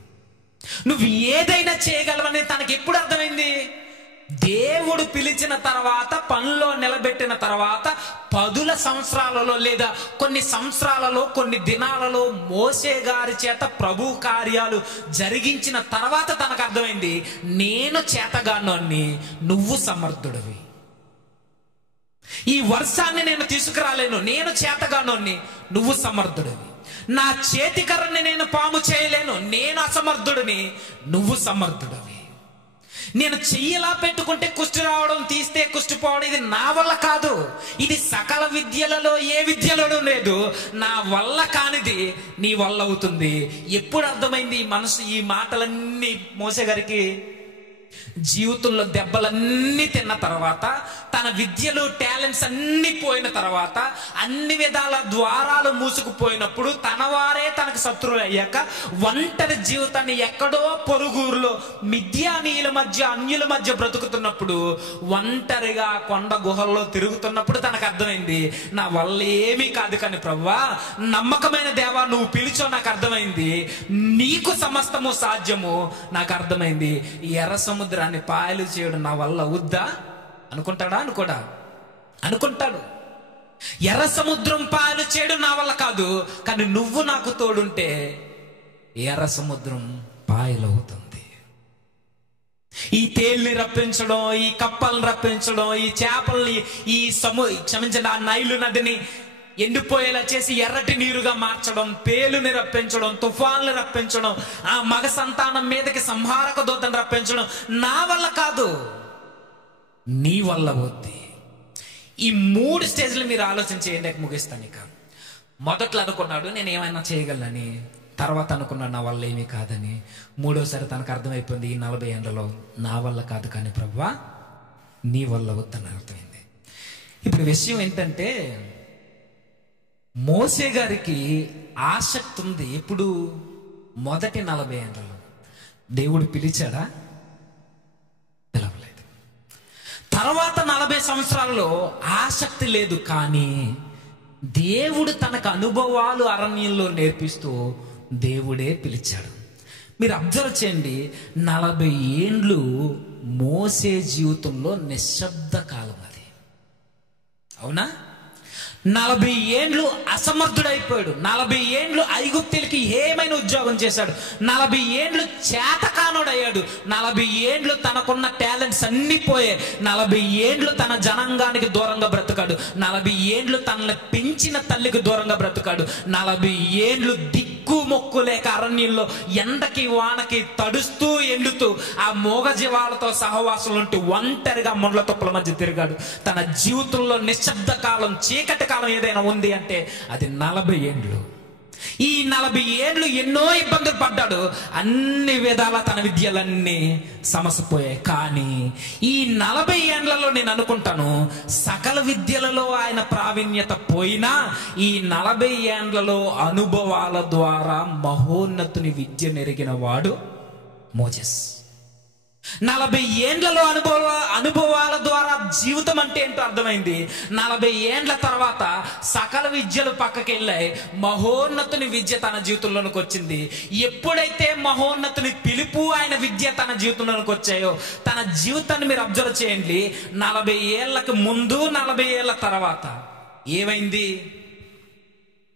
నువ్వు ఏదైనా చేయగలవని తనకి ఎప్పుడు అర్థమైంది? దేవుడు పిలిచిన తర్వాత, పనిలో నిలబెట్టిన తర్వాత 10 సంవత్సరాలలో లేదా కొన్ని సంవత్సరాలలో, కొన్ని దినాలలో మోసే గారి చేత ప్రభు కార్యాలు జరిగించిన తర్వాత తనకు అర్థమైంది, నేను చేతగానోన్ని, నువ్వు సమర్థుడివి. ఈ వర్షాన్ని నేను తీసుకురాలేను, నేను చేతగానోన్ని, నువ్వు సమర్థుడివి. నా చేతికర్రని నేను పాము చేయలేను, నేను అసమర్థుడిని, నువ్వు సమర్థుడివి. నేను చెయ్యలా పెట్టుకుంటే కుష్టి రావడం, తీస్తే కుష్టి పోవడం ఇది నా వల్ల కాదు. ఇది సకల విద్యలలో ఏ విద్యలోనూ లేదు. నా వల్ల కానిది నీ వల్ల అవుతుంది. ఎప్పుడు అర్థమైంది ఈ మాటలన్నీ మోసే గారికి? జీవితంలో దెబ్బలన్నీ తిన్న తర్వాత, తన విద్యలు టాలెంట్స్ అన్ని పోయిన తర్వాత, అన్ని విధాల ద్వారాలు మూసుకుపోయినప్పుడు, తన వారే తనకు శత్రువులు అయ్యాక, ఒంటరి జీవితాన్ని ఎక్కడో పొరుగురులో మిద్యానీయుల మధ్య, అన్యుల మధ్య బ్రతుకుతున్నప్పుడు, ఒంటరిగా కొండ గుహల్లో తిరుగుతున్నప్పుడు తనకు అర్థమైంది నా వల్ల ఏమీ కాదు కానీ ప్రభువా, నమ్మకమైన దేవా నువ్వు పిలిచో నాకు అర్థమైంది, నీకు సమస్తము సాధ్యము నాకు అర్థమైంది. ఎర్ర సముద్రాన్ని పాయలు చేయడం నా వల్ల అవుద్దా? అనుకుంటాడా? అనుకుంటాడు. ఎర్ర సముద్రం పాయలు చేయడం నా వల్ల కాదు, కానీ నువ్వు నాకు తోడుంటే ఎర్ర సముద్రం పాయలవుతుంది. ఈ తేలిని రప్పించడం, ఈ కప్పల్ని రప్పించడం, ఈ చేపల్ని, ఈ క్షమించండి ఆ నైలు నదిని ఎండిపోయేలా చేసి ఎర్రటి నీరుగా మార్చడం, పేలుని రప్పించడం, తుఫాన్లు రప్పించడం, ఆ మగ సంతానం మీదకి సంహారక దూతను రప్పించడం నా వల్ల కాదు, నీ వల్ల అవుద్ది. ఈ 3 స్టేజ్లు మీరు ఆలోచన చేయండి, ముగిస్తాను. ఇక మొదట్లో అనుకున్నాడు నేను ఏమైనా చేయగలనని, తర్వాత అనుకున్నాడు నా వల్ల ఏమీ కాదని, మూడోసారి తనకు అర్థమైపోయింది ఈ 40 ఏళ్లలో నా వల్ల కాదు కానీ ప్రభువా నీ వల్ల వద్దని అర్థమైంది. ఇప్పుడు విషయం ఏంటంటే, మోసే గారికి ఆసక్తి ఉంది. ఎప్పుడు? మొదటి 40 ఏళ్లలో. దేవుడు పిలిచాడా? పిలవలేదు. తర్వాత 40 సంవత్సరాలలో ఆసక్తి లేదు, కానీ దేవుడు తనకు అనుభవాలు అరణ్యంలో నేర్పిస్తూ దేవుడే పిలిచాడు. మీరు అబ్జర్వ్ చేయండి, 40 ఏండ్లు మోసే జీవితంలో నిశ్శబ్ద కాలం అది. అవునా? 40 ఏండ్లు అసమర్థుడైపోయాడు. 40 ఏండ్లు ఐగుప్తులకి ఏమైనా ఉద్యోగం చేశాడు. 40 ఏండ్లు చేతకానుడయ్యాడు. 40 ఏండ్లు తనకున్న టాలెంట్స్ అన్ని పోయాయి. 40 ఏండ్లు తన జనాంగానికి దూరంగా బ్రతుకాడు. 40 ఏండ్లు తనని పెంచిన తల్లికి దూరంగా బ్రతుకాడు. 40 ఏండ్లు దిక్కు మొక్కు లేక అరణ్యంలో ఎండకి వానకి తడుస్తూ ఎండుతూ ఆ మోగ జీవాలతో సహవాసం ఉంటూ ఒంటరిగా ముండ్ల తుప్పల మధ్య తిరిగాడు. తన జీవితంలో నిశ్శబ్ద కాలం, చీకటి కాలం ఏదైనా ఉంది అంటే అది 40 ఏండ్లు. ఈ 40 ఏండ్లు ఎన్నో ఇబ్బందులు పడ్డాడు. అన్ని విధాల తన విద్యలన్నీ సమసిపోయాయి. కానీ ఈ 40 ఏండ్లలో నేను అనుకుంటాను సకల విద్యలలో ఆయన ప్రావీణ్యత పోయినా, ఈ 40 ఏండ్లలో అనుభవాల ద్వారా మహోన్నతుని విద్య నెరిగిన వాడు మోజెస్. 40 ఏండ్లలో అనుభవాల ద్వారా జీవితం అంటే ఏంటో అర్థమైంది. 40 ఏండ్ల తర్వాత సకల విద్యలు పక్కకి వెళ్ళాయి, మహోన్నతుని విద్య తన జీవితంలోనికి వచ్చింది. ఎప్పుడైతే మహోన్నతుని పిలుపు, ఆయన విద్య తన జీవితంలోనికి వచ్చాయో, తన జీవితాన్ని మీరు అబ్జర్వ్ చేయండి. 40 ఏళ్ళకి ముందు, 40 ఏళ్ళ తర్వాత ఏమైంది?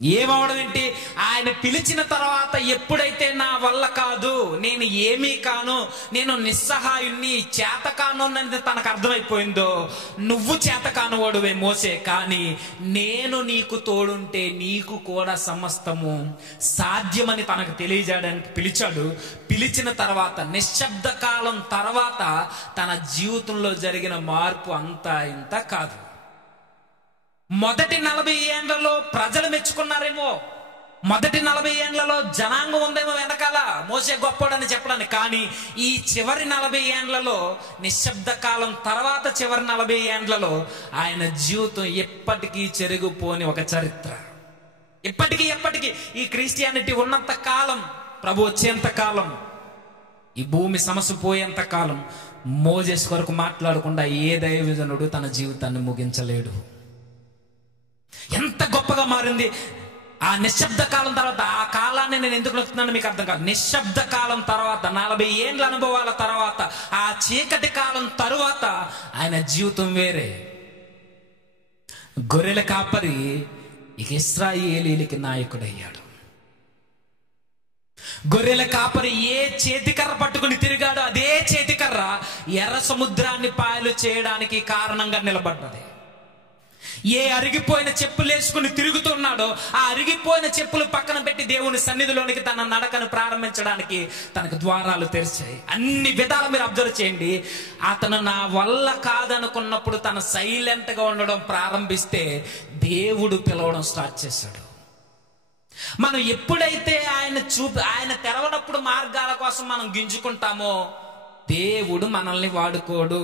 ఏమవడం ఏంటి? ఆయన పిలిచిన తర్వాత ఎప్పుడైతే నా వల్ల కాదు, నేను ఏమీ కాను, నేను నిస్సహాయుణ్ణి, చేతకాను అనేది తనకు అర్థమైపోయిందో, నువ్వు చేతకాను వాడువే మోసే, కానీ నేను నీకు తోడుంటే నీకు కూడా సమస్తము సాధ్యమని తనకు తెలియజేయడానికి పిలిచాడు. పిలిచిన తర్వాత నిశ్శబ్ద కాలం తర్వాత తన జీవితంలో జరిగిన మార్పు అంతా ఇంత కాదు. మొదటి 40 ఏండ్లలో ప్రజలు మెచ్చుకున్నారేమో, మొదటి 40 ఏండ్లలో జనాంగం ఉందేమో వెనకాల మోసే గొప్పోడని చెప్పడానికి. కానీ ఈ చివరి 40 ఏండ్లలో, నిశ్శబ్ద కాలం తర్వాత చివరి 40 ఏండ్లలో ఆయన జీవితం ఎప్పటికీ చెరిగిపోని ఒక చరిత్ర. ఎప్పటికీ ఈ క్రిస్టియానిటీ ఉన్నంత కాలం, ప్రభు వచ్చేంత కాలం, ఈ భూమి సమస్య పోయేంత కాలం మోజెస్ కొరకు మాట్లాడకుండా ఏ దైవజనుడు తన జీవితాన్ని ముగించలేడు. ఎంత గొప్పగా మారింది ఆ నిశ్శబ్ద కాలం తర్వాత. ఆ కాలాన్ని నేను ఎందుకు చెప్తున్నాను మీకు అర్థం కాదు. నిశ్శబ్ద కాలం తర్వాత, 40 ఏండ్ల అనుభవాల తర్వాత, ఆ చీకటి కాలం తరువాత ఆయన జీవితం వేరే. గొర్రెల కాపరి ఇక ఇశ్రాయేలీలకి నాయకుడయ్యాడు. గొర్రెల కాపరి ఏ చేతికర్ర పట్టుకుని తిరిగాడో అదే చేతికర్ర ఎర్ర సముద్రాన్ని పాయలు చేయడానికి కారణంగా నిలబడ్డది. ఏ అరిగిపోయిన చెప్పులు వేసుకుని తిరుగుతున్నాడో ఆ అరిగిపోయిన చెప్పులు పక్కన పెట్టి దేవుని సన్నిధిలోనికి తన నడకను ప్రారంభించడానికి తనకు ద్వారాలు తెరిచాయి. అన్ని విధాలు మీరు అబ్జర్వ్ చేయండి. అతను నా వల్ల కాదనుకున్నప్పుడు తన సైలెంట్ గా ఉండడం ప్రారంభిస్తే దేవుడు పిలవడం స్టార్ట్ చేశాడు. మనం ఎప్పుడైతే ఆయన తెరవనప్పుడు మార్గాల కోసం మనం గింజుకుంటామో దేవుడు మనల్ని వాడుకోడు.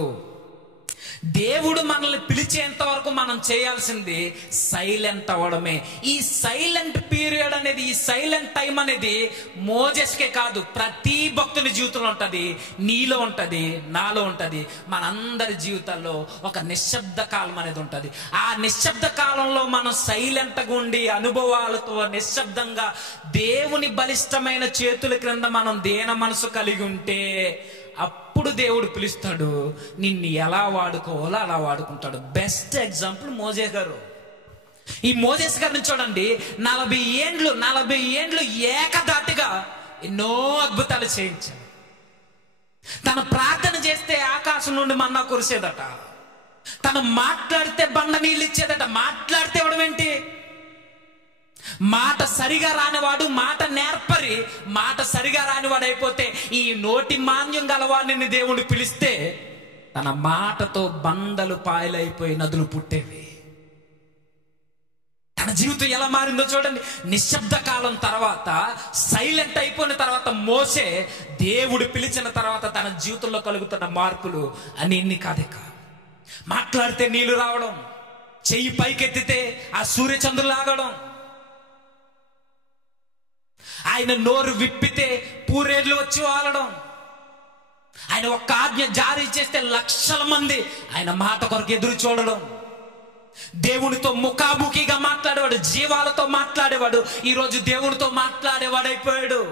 దేవుడు మనల్ని పిలిచేంత వరకు మనం చేయాల్సింది సైలెంట్ అవ్వడమే. ఈ సైలెంట్ పీరియడ్ అనేది, ఈ సైలెంట్ టైం అనేది మోజెస్కే కాదు, ప్రతి భక్తుని జీవితంలో ఉంటది, నీలో ఉంటది, నాలో ఉంటది, మనందరి జీవితాల్లో ఒక నిశ్శబ్ద కాలం అనేది ఉంటది. ఆ నిశ్శబ్ద కాలంలో మనం సైలెంట్గా ఉండి అనుభవాలతో నిశ్శబ్దంగా దేవుని బలిష్టమైన చేతుల క్రింద మనం దేన మనసు కలిగి ఉంటే అప్పుడు దేవుడు పిలుస్తాడు. నిన్ను ఎలా వాడుకోవాలో అలా వాడుకుంటాడు. బెస్ట్ ఎగ్జాంపుల్ మోజే గారు. ఈ మోజేస్ గారిని చూడండి, 40 ఏండ్లు ఏకదాటిగా ఎన్నో అద్భుతాలు చేయించాడు. తను ప్రార్థన చేస్తే ఆకాశం నుండి మన్నా కురిసేదట, తను మాట్లాడితే బండ నీళ్ళు ఇచ్చేదట. మాట్లాడితే ఇవ్వడం ఏంటి? మాట సరిగా రానివాడు మాట నేర్పరి, మాట సరిగా రానివాడు అయిపోతే ఈ నోటి మాన్యం గలవాడిని దేవుడు పిలిస్తే తన మాటతో బండలు పాయలైపోయి నదులు పుట్టేవి. తన జీవితం ఎలా మారిందో చూడండి. నిశ్శబ్ద కాలం తర్వాత, సైలెంట్ అయిపోయిన తర్వాత మోసే దేవుడు పిలిచిన తర్వాత తన జీవితంలో కలుగుతున్న మార్పులు అన్ని కాదిక. మాట్లాడితే నీళ్లు రావడం, చెయ్యి పైకెత్తితే ఆ సూర్యచంద్రులు ఆగడం, ఆయన నోరు విప్పితే పూరేళ్లు వచ్చి వాలడం, ఆయన ఒక్క ఆజ్ఞ జారీ చేస్తే లక్షల మంది ఆయన మాట కొరకు ఎదురు చూడడం, దేవునితో ముఖాముఖిగా మాట్లాడేవాడు, జీవాలతో మాట్లాడేవాడు ఈరోజు దేవునితో మాట్లాడేవాడైపోయాడు.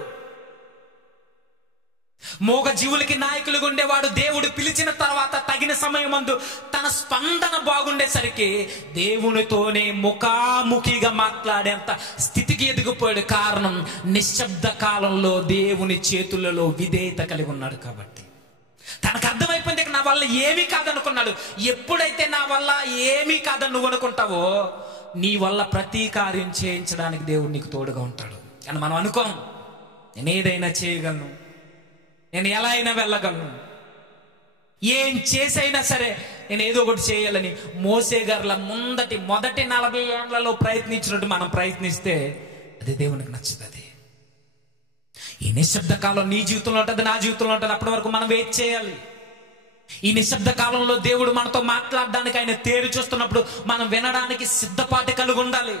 మోగ జీవులకి నాయకులుగా ఉండేవాడు దేవుడు పిలిచిన తర్వాత తగిన సమయమందు తన స్పందన బాగుండేసరికి దేవునితోనే ముఖాముఖిగా మాట్లాడేంత స్థితికి ఎదిగిపోయాడు. కారణం నిశ్శబ్ద కాలంలో దేవుని చేతులలో విధేయత కలిగి ఉన్నాడు కాబట్టి. తనకు అర్థమైపోయింది నా వల్ల ఏమీ కాదనుకున్నాడు. ఎప్పుడైతే నా వల్ల ఏమీ కాదని నువ్వు అనుకుంటావో నీ వల్ల ప్రతి కార్యం చేయించడానికి దేవుడు నీకు తోడుగా ఉంటాడు. కానీ మనం అనుకోం, నేను ఏదైనా చేయగలను, నేను ఎలా అయినా వెళ్ళగలను, ఏం చేసైనా సరే నేను ఏదో ఒకటి చేయాలని. మోసే గారుల మొదటి 40 ఏండ్లలో ప్రయత్నించినట్టు మనం ప్రయత్నిస్తే అది దేవునికి నచ్చుతుంది. ఈ నిశ్శబ్ద కాలం నీ జీవితంలో ఉంటుంది, నా జీవితంలో ఉంటుంది. అప్పటి వరకు మనం వెయిట్ చేయాలి. ఈ నిశ్శబ్ద కాలంలో దేవుడు మనతో మాట్లాడడానికి ఆయన తేరు చూస్తున్నప్పుడు మనం వినడానికి సిద్ధపాటు కలిగి ఉండాలి.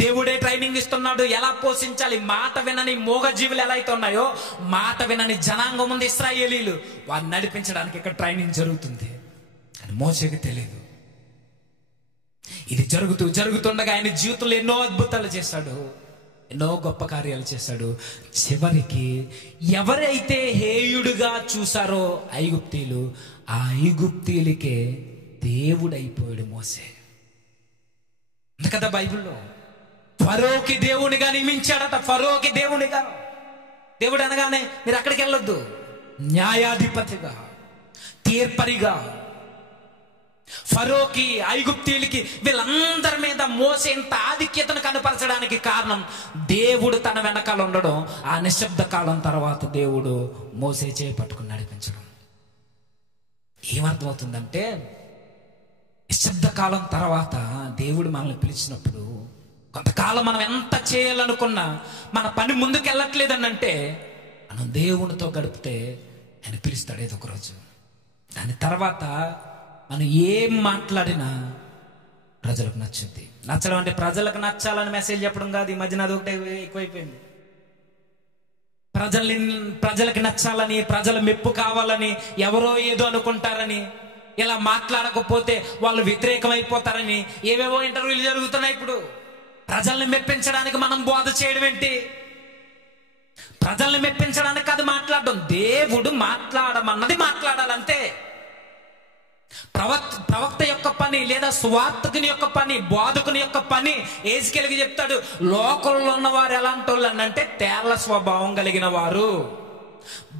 దేవుడే ట్రైనింగ్ ఇస్తున్నాడు, ఎలా పోషించాలి. మాట వినని మోగ జీవులు ఎలా అయితే ఉన్నాయో మాట వినని జనాంగం ఉంది ఇశ్రాయేలీలు, వారిని నడిపించడానికి ఇక్కడ ట్రైనింగ్ జరుగుతుంది. అని మోసేకి తెలియదు. ఇది జరుగుతుండగా ఆయన జీవితంలో ఎన్నో అద్భుతాలు చేశాడు, ఎన్నో గొప్ప కార్యాలు చేశాడు. చివరికి ఎవరైతే హేయుడుగా చూసారో ఐగుప్తీయులు, ఆ ఐగుప్తీయులకే దేవుడైపోయాడు మోసే. కదా బైబిల్లో ఫరోకి దేవునిగా నియమించాడట. ఫరోకి దేవునిగా, దేవుడు అనగానే మీరు అక్కడికి వెళ్ళొద్దు, న్యాయాధిపతిగా, తీర్పరిగా. ఫరోకి, ఐగుప్తీయులకి, వీళ్ళందరి మీద మోసే ఇంత ఆధిక్యతను కనపరచడానికి కారణం దేవుడు తన వెనకాల ఉండడం. ఆ నిశ్శబ్ద కాలం తర్వాత దేవుడు మోసే చేయి పట్టుకుని నడిపించడం. ఏమర్థమవుతుందంటే నిశ్శబ్ద కాలం తర్వాత దేవుడు మనల్ని పిలిచినప్పుడు, కొంతకాలం మనం ఎంత చేయాలనుకున్నా మన పని ముందుకు వెళ్ళట్లేదని అంటే, మనం దేవునితో గడిపితే ఆయన పిలుస్తాడు ఏదో ఒక రోజు. దాని తర్వాత మనం ఏం మాట్లాడినా ప్రజలకు నచ్చుద్ది. నచ్చడం అంటే ప్రజలకు నచ్చాలని మెసేజ్ చెప్పడం కాదు. ఈ మధ్యన అది ఒకటే ఎక్కువైపోయింది. ప్రజలకి నచ్చాలని, ప్రజల మెప్పు కావాలని, ఎవరో ఏదో అనుకుంటారని, ఇలా మాట్లాడకపోతే వాళ్ళు వ్యతిరేకం అయిపోతారని ఏవేవో ఇంటర్వ్యూలు జరుగుతున్నాయి. ఇప్పుడు ప్రజల్ని మెప్పించడానికి మనం బోధ చేయడం ఏంటి? ప్రజల్ని మెప్పించడానికి అది మాట్లాడడం. దేవుడు మాట్లాడమన్నది మాట్లాడాలంతే. ప్రవక్త యొక్క పని, లేదా సువార్తకుని యొక్క పని, బోధకుని యొక్క పని ఏజ్కేలుకి చెప్తాడు. లోకంలో ఉన్నవారు ఎలాంటి వాళ్ళు అంటే తేళ్ల స్వభావం కలిగిన వారు.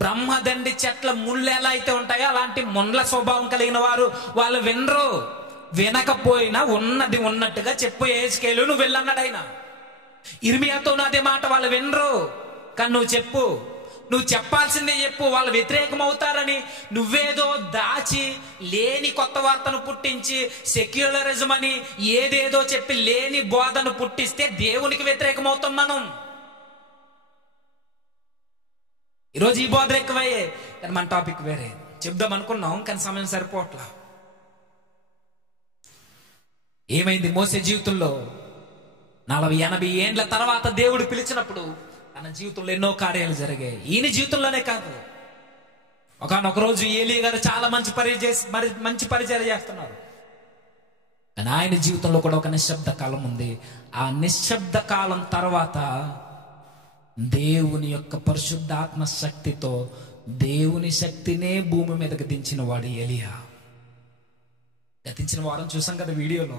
బ్రహ్మదండి చెట్ల ముళ్ళు ఎలా అయితే ఉంటాయో అలాంటి ముండ్ల స్వభావం కలిగిన వారు. వాళ్ళు వినరు. వినకపోయినా ఉన్నది ఉన్నట్టుగా చెప్పు ఏజ్కేలు, నువ్వు వెళ్ళన్నాడు ఆయన. ఇర్మియాతో అదే మాట, వాళ్ళు వినరు. కానీ నువ్వు చెప్పు, నువ్వు చెప్పాల్సిందే చెప్పు. వాళ్ళు వ్యతిరేకం అవుతారని నువ్వేదో దాచి లేని కొత్త వార్తను పుట్టించి సెక్యులరిజం అని ఏదేదో చెప్పి లేని బోధను పుట్టిస్తే దేవునికి వ్యతిరేకం అవుతాం మనం. ఈరోజు ఈ బోధలు ఎక్కువయ్యే, కానీ మన టాపిక్ వేరే. చెప్దాం అనుకున్నాం కానీ సమయం సరిపోవట్లా. ఏమైంది మోసే జీవితంలో? 40-80 ఏండ్ల తర్వాత దేవుడు పిలిచినప్పుడు తన జీవితంలో ఎన్నో కార్యాలు జరిగాయి. ఈయన జీవితంలోనే కాదు, ఒకనొక రోజు ఏలీ గారు చాలా మంచి పరిచయం చేస్తున్నారు. కానీ ఆయన జీవితంలో కూడా ఒక నిశ్శబ్ద కాలం ఉంది. ఆ నిశ్శబ్ద కాలం తర్వాత దేవుని యొక్క పరిశుద్ధాత్మ శక్తితో దేవుని శక్తినే భూమి మీదకి దించిన వాడు ఎలియా. గతించిన వారం చూసాం కదా వీడియోలో.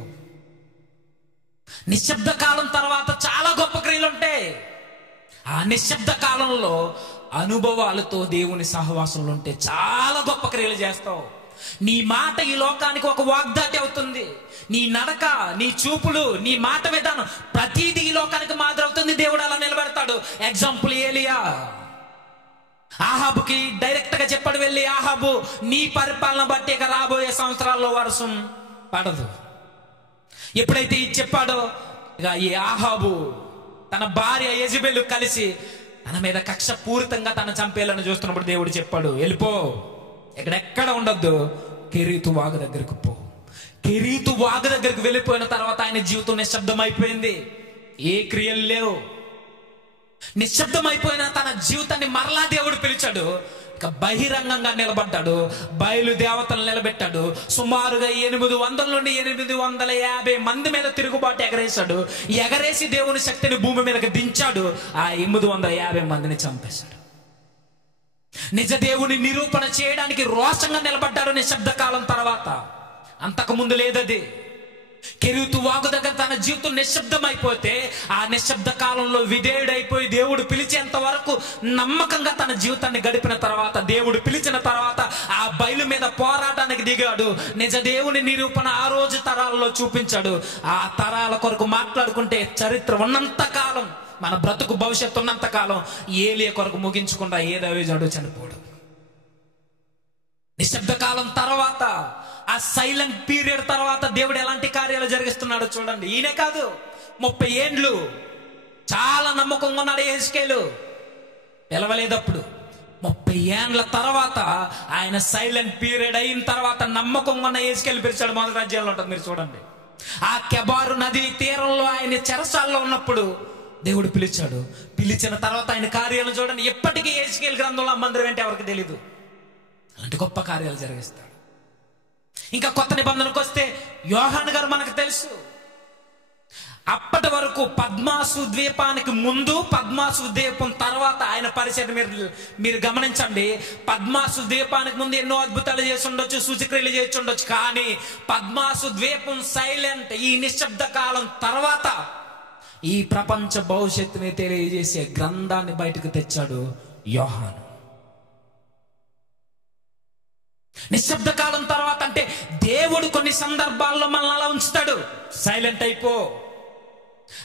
నిశ్శబ్ద కాలం తర్వాత చాలా గొప్ప క్రియలు ఉంటాయి. ఆ నిశ్శబ్ద కాలంలో అనుభవాలతో దేవుని సహవాసంలో ఉంటే చాలా గొప్ప క్రియలు చేస్తావు. నీ మాట ఈ లోకానికి ఒక వాగ్దాటి అవుతుంది. నీ నడక, నీ చూపులు, నీ మాట విధానం ప్రతిదీ ఈ లోకానికి మాదిరి అవుతుంది. దేవుడు అలా నిలబెడతాడు. ఎగ్జాంపుల్ ఏలియా. ఆహాబుకి డైరెక్ట్ గా చెప్పాడు, వెళ్ళి ఆహాబు, నీ పరిపాలన బట్టి ఇక రాబోయే సంవత్సరాల్లో వర్షం పడదు. ఎప్పుడైతే ఇది చెప్పాడో, ఇక ఈ ఆహాబు తన భార్య యెజబెలు కలిసి తన మీద కక్ష పూరితంగా తన చంపేయాలని చూస్తున్నప్పుడు దేవుడు చెప్పాడు, వెళ్ళిపో, ఎక్కడెక్కడ ఉండొద్దు, కెరీతు వాగు దగ్గరకు పో. కెరీతు వాగు దగ్గరకు వెళ్ళిపోయిన తర్వాత ఆయన జీవితం నిశ్శబ్దం అయిపోయింది. ఏ క్రియలు లేవు. నిశ్శబ్దం అయిపోయిన తన జీవితాన్ని మరలా దేవుడు పిలిచాడు. ఇక బహిరంగంగా నిలబడ్డాడు. బయలు దేవతలు నిలబెట్టాడు. సుమారుగా 800 నుండి 850 మంది మీద తిరుగుబాటు ఎగరేశాడు. ఎగరేసి దేవుని శక్తిని భూమి మీదకి దించాడు. ఆ 850 మందిని చంపేశాడు. నిజ దేవుని నిరూపణ చేయడానికి రోషంగా నిలబడ్డాడు నిశ్శబ్ద కాలం తర్వాత. అంతకు ముందు లేదది. కెరీతు వాగు దగ్గర తన జీవితం నిశ్శబ్దం అయిపోతే, ఆ నిశ్శబ్ద కాలంలో విధేయుడైపోయి దేవుడు పిలిచేంత వరకు నమ్మకంగా తన జీవితాన్ని గడిపిన తర్వాత, దేవుడు పిలిచిన తర్వాత ఆ బయలు మీద పోరాటానికి దిగాడు. నిజ దేవుని నిరూపణ ఆ రోజు తరాలలో చూపించాడు. ఆ తరాల కొరకు మాట్లాడుకుంటే చరిత్ర ఉన్నంత కాలం, మన బ్రతుకు భవిష్యత్తు ఉన్నంత కాలం ఏలియా కొరకు ముగించకుండా ఏ దైవజనుడు చనిపోడు. నిశ్శబ్ద కాలం తర్వాత, ఆ సైలెంట్ పీరియడ్ తర్వాత దేవుడు ఎలాంటి కార్యాలు జరిగిస్తున్నాడో చూడండి. ఈయనే కాదు, 30 ఏండ్లు చాలా నమ్మకంగా ఉన్నాడు యెహెజ్కేలు. పిలవలేదప్పుడు. 30 ఏండ్ల తర్వాత ఆయన సైలెంట్ పీరియడ్ అయిన తర్వాత నమ్మకంగా ఉన్న యెహెజ్కేలు పిలిచాడు. మొదటి రాజ్యాల్లో ఉంటుంది, మీరు చూడండి. ఆ కెబారు నది తీరంలో ఆయన చెరసాల్లో ఉన్నప్పుడు దేవుడు పిలిచాడు. పిలిచిన తర్వాత ఆయన కార్యాలు చూడండి. ఎప్పటికీ యెహెజ్కేలు గ్రంథంలో ఆ మందిరం ఏంటి ఎవరికి తెలీదు. అలాంటి గొప్ప కార్యాలు జరిగిస్తాడు. ఇంకా కొత్త నిబంధనకు వస్తే యోహాను గారు మనకు తెలుసు. అప్పటి వరకు పద్మాసు ద్వీపానికి ముందు, పద్మాసు ద్వీపం తర్వాత ఆయన పరిచయం మీరు గమనించండి. పద్మాసు ద్వీపానికి ముందు ఎన్నో అద్భుతాలు చేసి ఉండొచ్చు, సూచక్రియలు చేసి ఉండొచ్చు. కానీ పద్మాసు ద్వీపం సైలెంట్. ఈ నిశ్శబ్ద కాలం తర్వాత ఈ ప్రపంచ భవిష్యత్తుని తెలియజేసే గ్రంథాన్ని బయటకు తెచ్చాడు యోహాను. నిశ్శబ్ద కాలం తర్వాత అంటే దేవుడు కొన్ని సందర్భాల్లో మనల్ని అలా ఉంచుతాడు. సైలెంట్ అయిపో.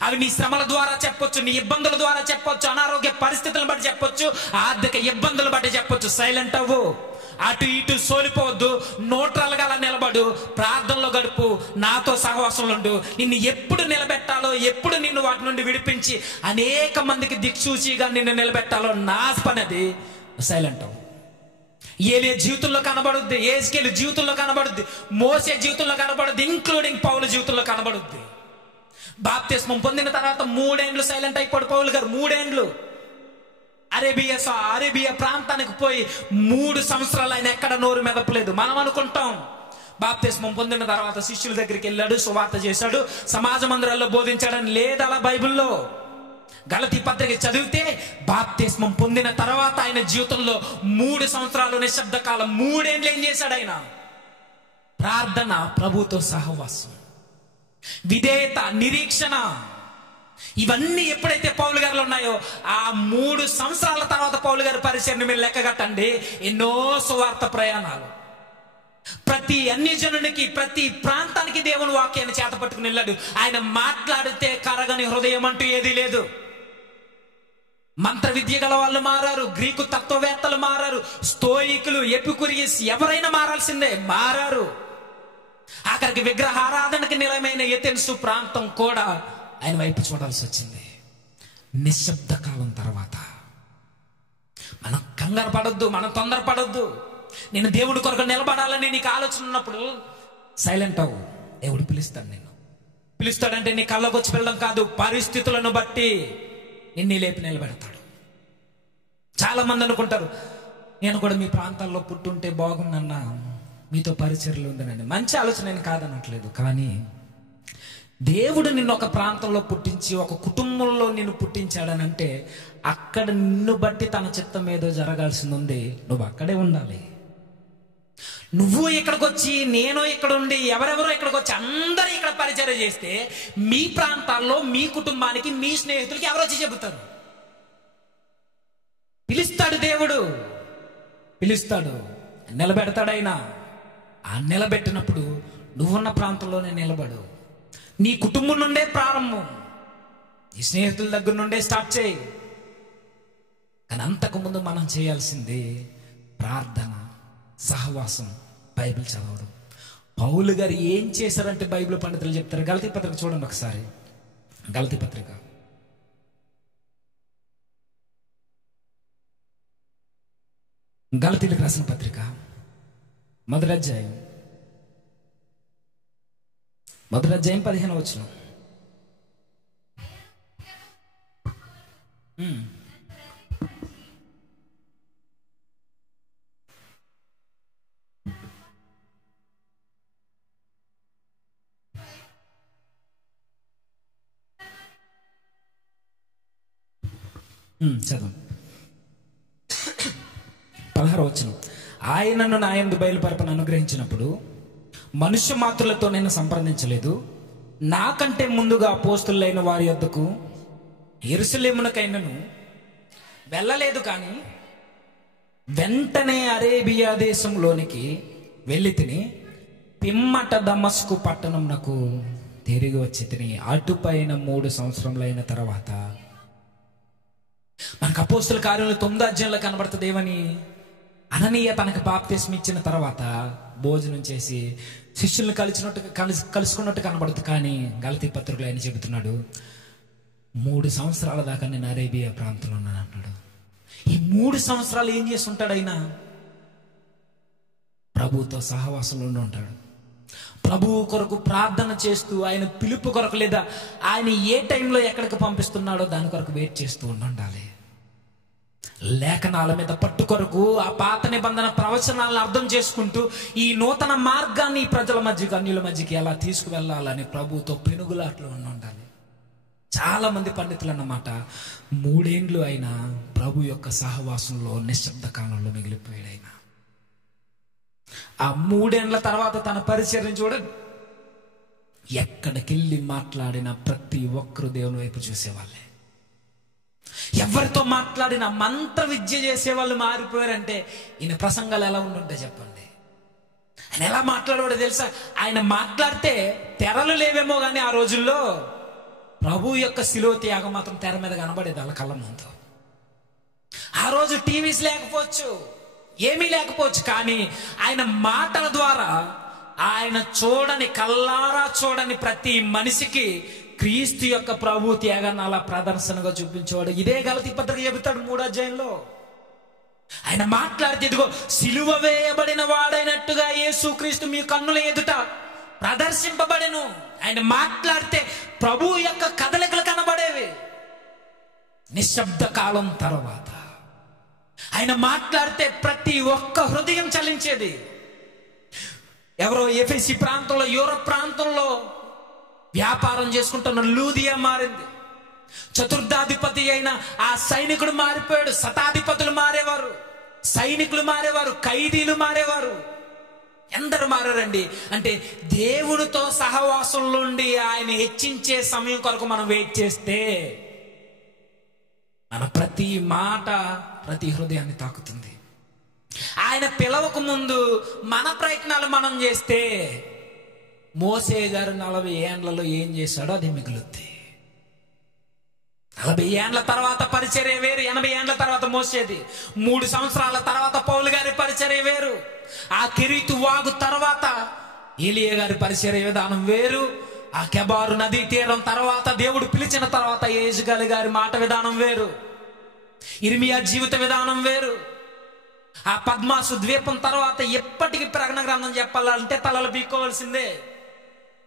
అవి నీ శ్రమల ద్వారా చెప్పొచ్చు, నీ ఇబ్బందుల ద్వారా చెప్పొచ్చు, అనారోగ్య పరిస్థితులను బట్టి చెప్పొచ్చు, ఆర్థిక ఇబ్బందులు బట్టి చెప్పొచ్చు. సైలెంట్ అవ్వు. అటు ఇటు సోలిపోవద్దు, నోట్రలుగా అలా నిలబడు, ప్రార్థనలో గడుపు, నాతో సహవాసంలో ఉండు. నిన్ను ఎప్పుడు నిలబెట్టాలో, ఎప్పుడు నిన్ను వాటి నుండి విడిపించి అనేక మందికి దిక్సూచిగా నిన్ను నిలబెట్టాలో నా పని. అది సైలెంట్ అవ్వు. ఏలియా జీవితంలో కనబడుద్ది, యేసుకేలు జీవితంలో కనబడుద్ది, మోసే జీవితంలో కనబడుద్ది, ఇంక్లూడింగ్ పౌలు జీవితంలో కనబడుద్ది. బాప్తిస్మం పొందిన తర్వాత 3 ఏండ్లు సైలెంట్ అయిపోయాడు పౌలు గారు. 3 ఏండ్లు అరేబియా ప్రాంతానికి పోయి 3 సంవత్సరాలు ఆయన ఎక్కడ నోరు మెదపలేదు. మనం అనుకుంటాం బాప్తిస్మం పొందిన తర్వాత శిష్యుల దగ్గరికి వెళ్ళాడు, సువార్త చేశాడు, సమాజ మందిరాల్లో బోధించాడని. లేదు అలా బైబిల్లో. గలతీ పత్రిక చదివితే బాప్తిస్మం పొందిన తర్వాత ఆయన జీవితంలో 3 సంవత్సరాలు నిశ్శబ్ద కాలం, 3 ఏండ్లు ఏం చేశాడు ఆయన? ప్రార్థన, ప్రభుతో సహవాసం, విధేయత, నిరీక్షణ. ఇవన్నీ ఎప్పుడైతే పౌలు గారిలో ఉన్నాయో ఆ 3 సంవత్సరాల తర్వాత పౌలు గారి పరిచర్ని మీరు లెక్క కట్టండి. ఎన్నో సువార్త ప్రయాణాలు, ప్రతి అన్యజనునికి, ప్రతి ప్రాంతానికి దేవుని వాక్యాన్ని చేత పట్టుకుని వెళ్ళాడు. ఆయన మాట్లాడితే కరగని హృదయం అంటూ ఏదీ లేదు. మంత్ర విద్య గల వాళ్ళు మారారు, గ్రీకు తత్వవేత్తలు మారారు, స్తోయికులు, ఎపికురియస్, ఎవరైనా మారాల్సిందే, మారారు. ఆఖరికి విగ్రహారాధనకి నిలయమైన ఎథెన్సు ప్రాంతం కూడా ఆయన వైపు చూడాల్సి వచ్చింది. నిశ్శబ్ద కాలం తర్వాత మనం కంగారు పడొద్దు, మనం తొందరపడొద్దు. నేను దేవుడి కొరకు నిలబడాలని నీకు ఆలోచన ఉన్నప్పుడు సైలెంట్ అవ్వు. దేవుడు పిలుస్తాడు. నిన్ను పిలుస్తాడంటే నీ కళ్ళకు వచ్చి వెళ్ళడం కాదు, పరిస్థితులను బట్టి నిన్ను లేపి నిలబెడతాడు. చాలా మంది అనుకుంటారు నేను కూడా మీ ప్రాంతాల్లో పుట్టుంటే బాగుందన్నా, మీతో పరిచర్లు ఉందనండి. మంచి ఆలోచన నేను కాదనట్లేదు, కానీ దేవుడు నిన్ను ఒక ప్రాంతంలో పుట్టించి ఒక కుటుంబంలో నిన్ను పుట్టించాడనంటే అక్కడ నిన్ను బట్టి తన చిత్తం ఏదో జరగాల్సింది ఉంది. నువ్వు అక్కడే ఉండాలి. నువ్వు ఇక్కడికి వచ్చి, నేను ఇక్కడ ఉండి, ఎవరెవరో ఇక్కడికి వచ్చి అందరూ ఇక్కడ పరిచర్య చేస్తే మీ ప్రాంతాల్లో మీ కుటుంబానికి, మీ స్నేహితులకి ఎవరు వచ్చి చెబుతారు? పిలుస్తాడు దేవుడు, పిలుస్తాడు, నిలబెడతాడు. ఆయన ఆ నిలబెట్టినప్పుడు నువ్వున్న ప్రాంతంలోనే నిలబడు. నీ కుటుంబం నుండే ప్రారంభం, నీ స్నేహితుల దగ్గర నుండే స్టార్ట్ చేయి. కానీ అంతకుముందు మనం చేయాల్సింది ప్రార్థన, సహవాసం, బైబిల్ చదవడం. పౌలు గారు ఏం చేశారంటే బైబిల్ పండితులు చెప్తారు. గలతీ పత్రిక చూడండి ఒకసారి. గలతీ పత్రిక గలతీలకు రాసిన పత్రిక 1వ అధ్యాయం 15వ వచనం. చదవండి. 16వ వచనం. ఆయనను నా యందు బయలుపరపను అనుగ్రహించినప్పుడు మనుష్య మాత్రులతో నేను సంప్రదించలేదు. నాకంటే ముందుగా అపోస్తులైన వారి యొద్దకు యెరూషలేమునకైనను వెళ్ళలేదు, కానీ వెంటనే అరేబియా దేశంలోనికి వెళ్ళి తిని పిమ్మట దమస్కు పట్టణంనకు తిరిగి వచ్చి తిని అటుపైన 3 సంవత్సరములైన తర్వాత మనకు అపోస్తుల కార్యంలో 9వ అధ్యాయంలో కనబడుతుంది. ఏమని? అననీయ తనకు బాప్తిస్మం ఇచ్చిన తర్వాత భోజనం చేసి శిష్యులను కలుసుకున్నట్టు కనబడుతుంది. కానీ గలతీ పత్రికలో ఆయన చెబుతున్నాడు 3 సంవత్సరాల దాకా నేను అరేబియా ప్రాంతంలో ఉన్నాను అన్నాడు. ఈ 3 సంవత్సరాలు ఏం చేసి ఉంటాడు? ఆయన ప్రభువుతో సహవాసంలో ఉంటాడు. ప్రభువు కొరకు ప్రార్థన చేస్తూ, ఆయన పిలుపు కొరకు, లేదా ఆయన ఏ టైంలో ఎక్కడికి పంపిస్తున్నాడో దాని కొరకు వెయిట్ చేస్తూ ఉండాలి. లేఖనాల మీద పట్టు కొరకు, ఆ పాత నిబంధన ప్రవచనాలను అర్థం చేసుకుంటూ ఈ నూతన మార్గాన్ని ప్రజల మధ్యకి, అన్యుల మధ్యకి ఎలా తీసుకువెళ్ళాలని ప్రభువుతో పెనుగులాట్లు ఉండాలి. చాలా మంది పండితులు అన్నమాట 3 ఏండ్లు ఆయన ప్రభు యొక్క సహవాసంలో నిశ్శబ్ద కాలంలో మిగిలిపోయాడు. ఆయన ఆ 3 ఏండ్ల తర్వాత తన పరిచర్యను చూడండి. ఎక్కడికెళ్ళి మాట్లాడిన ప్రతి ఒక్కరు దేవుని వైపు చూసేవాళ్ళే. ఎవరితో మాట్లాడినా మంత్ర విద్య చేసేవాళ్ళు మారిపోయారంటే ఈయన ప్రసంగాలు ఎలా ఉండుంటాయి చెప్పండి. ఆయన ఎలా మాట్లాడేవాడో తెలుసా? ఆయన మాట్లాడితే తెరలు లేవేమో కానీ ఆ రోజుల్లో ప్రభు యొక్క శిలువ త్యాగం మాత్రం తెర మీద కనబడేది వాళ్ళ కళ్ళ ముందు. ఆ రోజు టీవీస్ లేకపోవచ్చు, ఏమీ లేకపోవచ్చు, కానీ ఆయన మాటల ద్వారా ఆయన చూడని, కల్లారా చూడని ప్రతి మనిషికి క్రీస్తు యొక్క ప్రభు త్యాగాన్ని అలా ప్రదర్శనగా చూపించేవాడు. ఇదే గలతీ పత్రిక చెబుతాడు 3వ అధ్యాయంలో. ఆయన మాట్లాడితే ఇదిగో సిలువ వేయబడిన వాడైనట్టుగా యేసుక్రీస్తు మీ కన్నుల ఎదుట ప్రదర్శింపబడెను. ఆయన మాట్లాడితే ప్రభు యొక్క కదలికలు కనబడేవి. నిశ్శబ్ద కాలం తర్వాత ఆయన మాట్లాడితే ప్రతి ఒక్క హృదయం చలించేది. ఎవరో ఎఫెసీ ప్రాంతంలో, యూరప్ ప్రాంతంలో వ్యాపారం చేసుకుంటున్న లూదియా మారింది. చతుర్థాధిపతి అయిన ఆ సైనికుడు మారిపోయాడు. శతాధిపతులు మారేవారు, సైనికులు మారేవారు, ఖైదీలు మారేవారు. ఎందరు మారారండి అంటే దేవుడితో సహవాసంలో ఉండి ఆయన హెచ్చించే సమయం కొరకు మనం వెయిట్ చేస్తే మన ప్రతి మాట ప్రతి హృదయాన్ని తాకుతుంది. ఆయన పిలవక ముందు మన ప్రయత్నాలు మనం చేస్తే మోసే గారు 40 ఏండ్లలో ఏం చేశాడో అది మిగులుద్ది. 40 ఏండ్ల తర్వాత పరిచర్య వేరు, 80 ఏండ్ల తర్వాత మోసేది. 3 సంవత్సరాల తర్వాత పౌలు గారి పరిచర్య వేరు. ఆ కెరీతు వాగు తర్వాత ఏలియా గారి పరిచర్య విధానం వేరు. ఆ కెబారు నదీ తీరం తర్వాత దేవుడు పిలిచిన తర్వాత యేజుగలి గారి మాట విధానం వేరు. ఇర్మియా జీవిత విధానం వేరు. ఆ పద్మాసు ద్వీపం తర్వాత ఎప్పటికీ ప్రకటన గ్రంథం చెప్పాలంటే తలలు బీక్కోవలసిందే.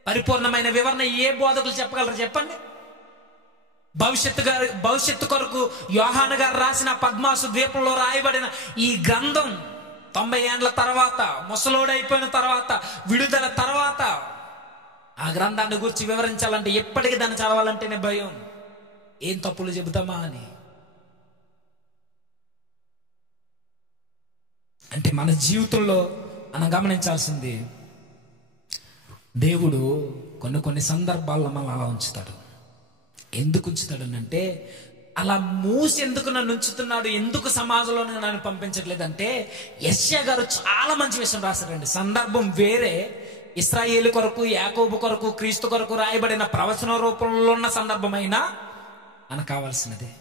పరిపూర్ణమైన వివరణ ఏ బోధకులు చెప్పగలరు చెప్పండి? భవిష్యత్తు కొరకు యోహాను గారు రాసిన పద్మాసు ద్వీపంలో రాయబడిన ఈ గ్రంథం 90 ఏండ్ల తర్వాత, ముసలోడైపోయిన తర్వాత, విడుదల తర్వాత ఆ గ్రంథాన్ని గురించి వివరించాలంటే ఎప్పటికీ దాన్ని చదవాలంటేనే భయం. ఏం తప్పులు చెబుతామా అని. అంటే మన జీవితంలో మనం గమనించాల్సింది, దేవుడు కొన్ని సందర్భాల్లో మనం అలా ఉంచుతాడు. ఎందుకు ఉంచుతాడు అంటే, అలా మూసి ఎందుకు నన్ను ఉంచుతున్నాడు, ఎందుకు సమాజంలో నన్ను పంపించట్లేదంటే, యెషయా గారు చాలా మంచి విషయం రాశారండి. సందర్భం వేరే, ఇశ్రాయేలు కొరకు, యాకోబు కొరకు, క్రీస్తు కొరకు రాయబడిన ప్రవచన రూపంలో ఉన్న సందర్భమైనా మనకు కావాల్సినది.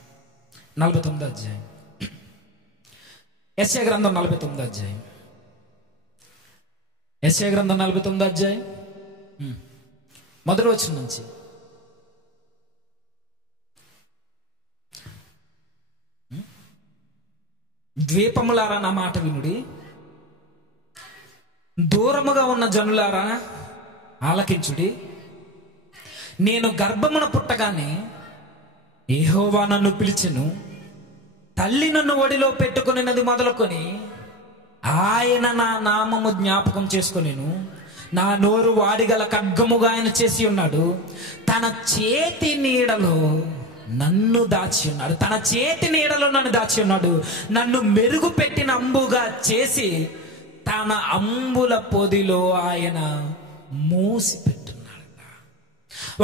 49వ అధ్యాయం, యెషయా గ్రంథం 49వ అధ్యాయం, యెషయా గ్రంథం 49వ అధ్యాయం మొదటి వచనం నుంచి. ద్వీపములారా నా మాట వినుడి, దూరముగా ఉన్న జనులారా ఆలకించుడి. నేను గర్భమున పుట్టగానే యెహోవా నన్ను పిలిచెను, తల్లి నన్ను ఒడిలో పెట్టుకునేది మొదలుకొని ఆయన నా నామము జ్ఞాపకం చేసుకొనెను. నా నోరు వాడిగల ఖడ్గముగా ఆయన చేసి ఉన్నాడు. తన చేతి నీడలో నన్ను దాచి ఉన్నాడు. తన చేతి నీడలో నన్ను దాచి ఉన్నాడు. నన్ను మెరుగు పెట్టిన అంబుగా చేసి తన అంబుల పొదిలో ఆయన మూసి పెట్టున్నాడు.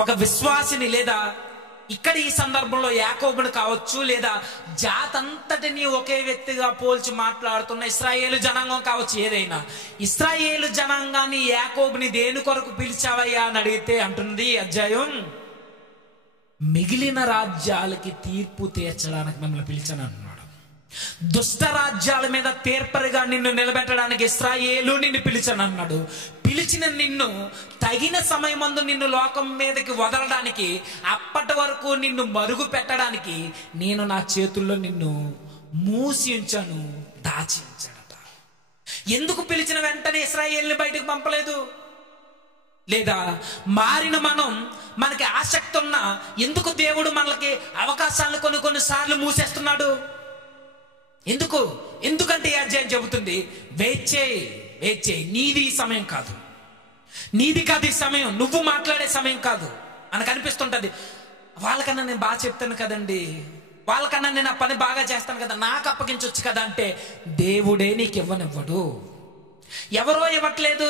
ఒక విశ్వాసిని, లేదా ఇక్కడ ఈ సందర్భంలో యాకోబుని కావచ్చు, లేదా జాతంతటిని ఒకే వ్యక్తిగా పోల్చి మాట్లాడుతున్న ఇశ్రాయేలు జనాంగం కావచ్చు, ఏదైనా ఇశ్రాయేలు జనాంగాన్ని యాకోబుని దేని కొరకు పిలిచావయ్యా అని అడిగితే అంటుంది ఈ అధ్యాయం, మిగిలిన రాజ్యాలకి తీర్పు తీర్చడానికి మిమ్మల్ని పిలిచాను అన్నాడు. దుష్ట రాజ్యాల మీద తీర్పరిగా నిన్ను నిలబెట్టడానికి ఇశ్రాయేలు నిన్ను పిలిచాను అన్నాడు. పిలిచిన నిన్ను తగిన సమయమందు నిన్ను లోకం మీదకి వదలడానికి, అప్పటి వరకు నిన్ను మరుగు పెట్టడానికి నేను నా చేతుల్లో నిన్ను మూసి ఉంచాను, దాచి ఉంచాడట. ఎందుకు పిలిచిన వెంటనే ఇశ్రాయేలుని బయటకు పంపలేదు? లేదా మారిన మనకి ఆసక్తి ఉన్నా ఎందుకు దేవుడు మనకి అవకాశాలను కొన్నిసార్లు మూసేస్తున్నాడు? ఎందుకంటే ఈ అధ్యాయం చెబుతుంది, వెయిట్ చేయి, నీది ఈ సమయం కాదు, నీది కాదు ఈ సమయం, నువ్వు మాట్లాడే సమయం కాదు. మనకు అనిపిస్తుంటది, వాళ్ళకన్నా నేను బాగా చెప్తాను కదండి, వాళ్ళకన్నా నేను ఆ పని బాగా చేస్తాను కదా, నాకు అప్పగించవచ్చు కదా అంటే దేవుడే నీకు ఇవ్వనివ్వడు. ఎవరో ఇవ్వట్లేదు,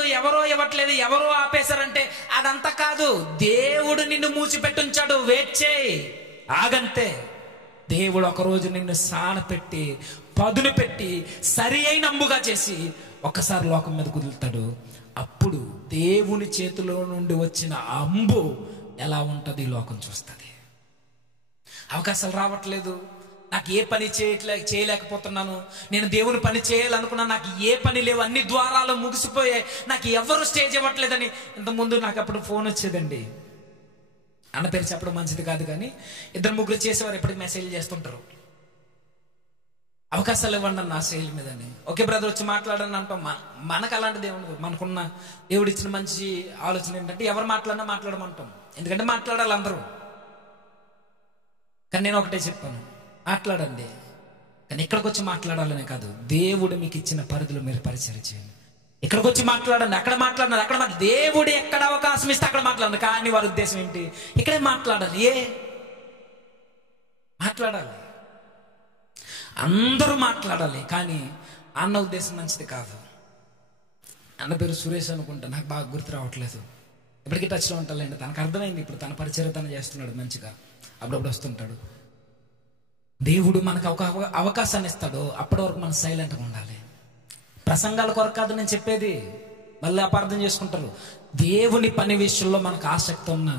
ఎవరో ఆపేశారంటే అదంతా కాదు, దేవుడు నిన్ను మూసిపెట్టుంచాడు. వెయిట్ చేయి, ఆగంతే. దేవుడు ఒకరోజు నిన్ను సానపెట్టి, పదును పెట్టి, సరి అయిన అంబుగా చేసి ఒక్కసారి లోకం మీద కుదులుతాడు. అప్పుడు దేవుని చేతిలో నుండి వచ్చిన అంబు ఎలా ఉంటుంది లోకం చూస్తుంది. అవకాశాలు రావట్లేదు, నాకు ఏ పని చేయలేకపోతున్నాను, నేను దేవుని పని చేయాలనుకున్నాను, నాకు ఏ పని లేవు, అన్ని ద్వారాలు ముగిసిపోయాయి, నాకు ఎవరు స్టేజ్ ఇవ్వట్లేదని. ఇంతకుముందు నాకు అప్పుడు ఫోన్ వచ్చేదండి. అన్న పేరు చెప్పడం మంచిది కాదు, కానీ 2-3 చేసేవారు ఎప్పటికీ మెసేజ్ చేస్తుంటారు, అవకాశాలు ఇవ్వండి అన్న శైలి మీదని. ఓకే బ్రదర్ వచ్చి మాట్లాడని అంటాం. మనకు అలాంటిది ఏముండదు. మనకున్న దేవుడు ఇచ్చిన మంచి ఆలోచన ఏంటంటే ఎవరు మాట్లాడినా మాట్లాడమంటాం, ఎందుకంటే మాట్లాడాలి అందరూ. కానీ నేను ఒకటే చెప్పాను, మాట్లాడండి, కానీ ఇక్కడికి వచ్చి మాట్లాడాలనే కాదు, దేవుడు మీకు ఇచ్చిన పరిధిలో మీరు పరిచయం చేయండి. ఇక్కడికి వచ్చి మాట్లాడండి, అక్కడ మాట్లాడండి, అక్కడ దేవుడు ఎక్కడ అవకాశం ఇస్తే అక్కడ మాట్లాడండి. కానీ వారి ఉద్దేశం ఏంటి? ఇక్కడే మాట్లాడాలి. మాట్లాడాలి, అందరూ మాట్లాడాలి, కానీ అన్న ఉద్దేశం మంచిది కాదు. అన్న పేరు సురేష్ అనుకుంటా, నాకు బాగా గుర్తు రావట్లేదు, ఇప్పటికీ టచ్లో ఉంటాలండి. తనకు అర్థమైంది, ఇప్పుడు తన పరిచయం తను చేస్తున్నాడు మంచిగా, అప్పుడప్పుడు వస్తుంటాడు. దేవుడు మనకు ఒక అవకాశాన్ని ఇస్తాడు, అప్పటి వరకు మనం సైలెంట్గా ఉండాలి. ప్రసంగాల కొరకు కాదు నేను చెప్పేది, మళ్ళీ అపార్థం చేసుకుంటారు. దేవుని పని విషయంలో మనకు ఆసక్తి ఉన్నా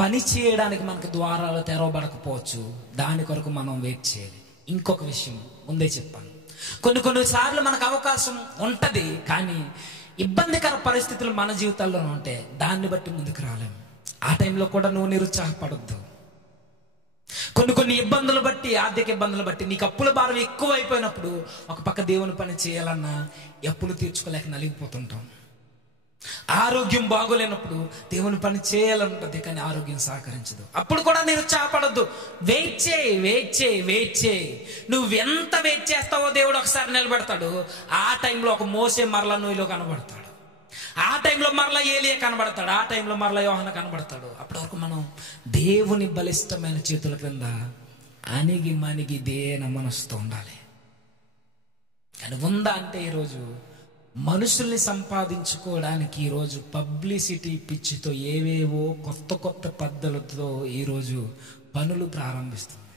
పని చేయడానికి మనకు ద్వారాలు తెరవబడకపోవచ్చు, దాని కొరకు మనం వెయిట్ చేయాలి. ఇంకొక విషయం ముందే చెప్పాను, కొన్నిసార్లు మనకు అవకాశం ఉంటుంది, కానీ ఇబ్బందికర పరిస్థితులు మన జీవితాల్లో ఉంటే దాన్ని బట్టి ముందుకు రాలేము. ఆ టైంలో కూడా నువ్వు నిరుత్సాహపడద్దు. కొన్ని ఇబ్బందులు బట్టి, ఆర్థిక ఇబ్బందులు బట్టి నీకు అప్పుల భారం ఎక్కువ అయిపోయినప్పుడు ఒక పక్క దేవుని పని చేయాలన్నా అప్పులు తీర్చుకోలేక నలిగిపోతుంటాం. ఆరోగ్యం బాగోలేనప్పుడు దేవుని పని చేయాలంటుంది, కానీ ఆరోగ్యం సహకరించదు. అప్పుడు కూడా నిరుత్సాహపడద్దు. వెయిట్ చేయి. నువ్వు ఎంత వెయిట్ చేస్తావో దేవుడు ఒకసారి నిలబెడతాడు. ఆ టైంలో ఒక మోసే మరలా నువ్వులో కనబడతాడు, ఆ టైంలో మరలా ఏలియా కనబడతాడు, ఆ టైంలో మరలా యోహాను కనబడతాడు. అప్పటి వరకు మనం దేవుని బలిష్టమైన చేతుల క్రింద అణిగి మణిగి దేన మనసుతో ఉండాలి. కానీ ఉందా అంటే ఈరోజు మనుషుల్ని సంపాదించుకోవడానికి ఈరోజు పబ్లిసిటీ పిచ్చితో ఏవేవో కొత్త పద్ధతులతో ఈరోజు పనులు ప్రారంభిస్తుంది.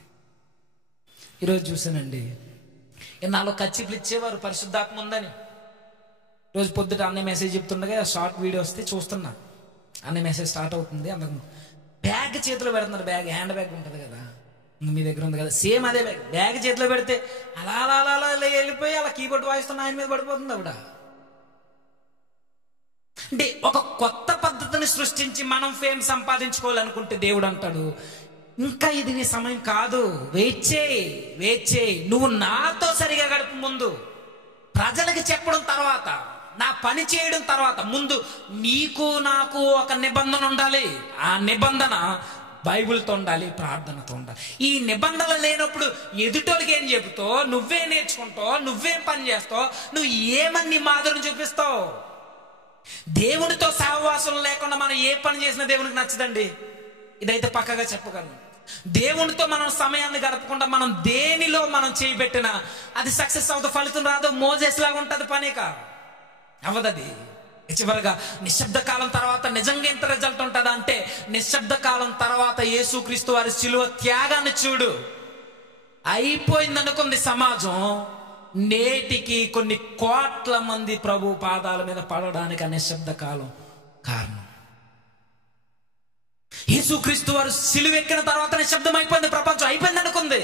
ఈరోజు చూసానండి, నాలో కచ్చిపులు ఇచ్చేవారు పరిశుద్ధాత్మ ఉందని. రోజు పొద్దుట అన్నయ్య మెసేజ్ చెప్తుండగా షార్ట్ వీడియో వస్తే చూస్తున్నా, అన్నయ్య మెసేజ్ స్టార్ట్ అవుతుంది, అందుకు బ్యాగ్ చేతిలో పెడుతున్నారు. బ్యాగ్, హ్యాండ్ బ్యాగ్ ఉంటుంది కదా, మీ దగ్గర ఉంది కదా, సేమ్ అదే బ్యాగ్ చేతిలో పెడితే అలా వెళ్ళిపోయి అలా కీబోర్డ్ వాయిస్తున్న ఆయన మీద పడిపోతుంది ఆవిడ. అంటే ఒక కొత్త పద్ధతిని సృష్టించి మనం ఫేమ్ సంపాదించుకోవాలనుకుంటే దేవుడు అంటాడు, ఇంకా ఇది నీ సమయం కాదు, వెయిట్ చేయి. నువ్వు నాతో సరిగా గడుపు, ముందు ప్రజలకి చెప్పడం తర్వాత, నా పని చేయడం తర్వాత, ముందు నీకు నాకు ఒక నిబంధన ఉండాలి. ఆ నిబంధన బైబిల్తో ఉండాలి, ప్రార్థనతో ఉండాలి. ఈ నిబంధన లేనప్పుడు ఎదుటోళ్ళకి ఏం చెబుతావు, నువ్వే నేర్చుకుంటావు, నువ్వేం పని చేస్తావు, నువ్వు ఏమని మాదిరిని చూపిస్తావు. దేవునితో సహవాసం లేకుండా మనం ఏ పని చేసినా దేవునికి నచ్చదండి. ఇదైతే పక్కగా చెప్పగలను. దేవునితో మనం సమయాన్ని గడపకుండా మనం దేనిలో మనం చేయబెట్టినా అది సక్సెస్ అవుతుంది, ఫలితం రాదు. మోజెస్ లాగా ఉంటుంది, పనిక అవదది. చివరిగా నిశ్శబ్ద కాలం తర్వాత నిజంగా ఎంత రిజల్ట్ ఉంటుందా అంటే, నిశ్శబ్ద కాలం తర్వాత యేసుక్రీస్తు వారి శిలువ త్యాగాన్ని చూడు. అయిపోయింది అనుకుంది సమాజం, నేటికి కొన్ని కోట్ల మంది ప్రభు పాదాల మీద పడడానికి ఆ నిశ్శబ్ద కాలం కారణం. యేసుక్రీస్తు వారు సిలువెక్కిన తర్వాత నిశ్శబ్దం అయిపోయింది, ప్రపంచం అయిపోయింది అనుకుంది.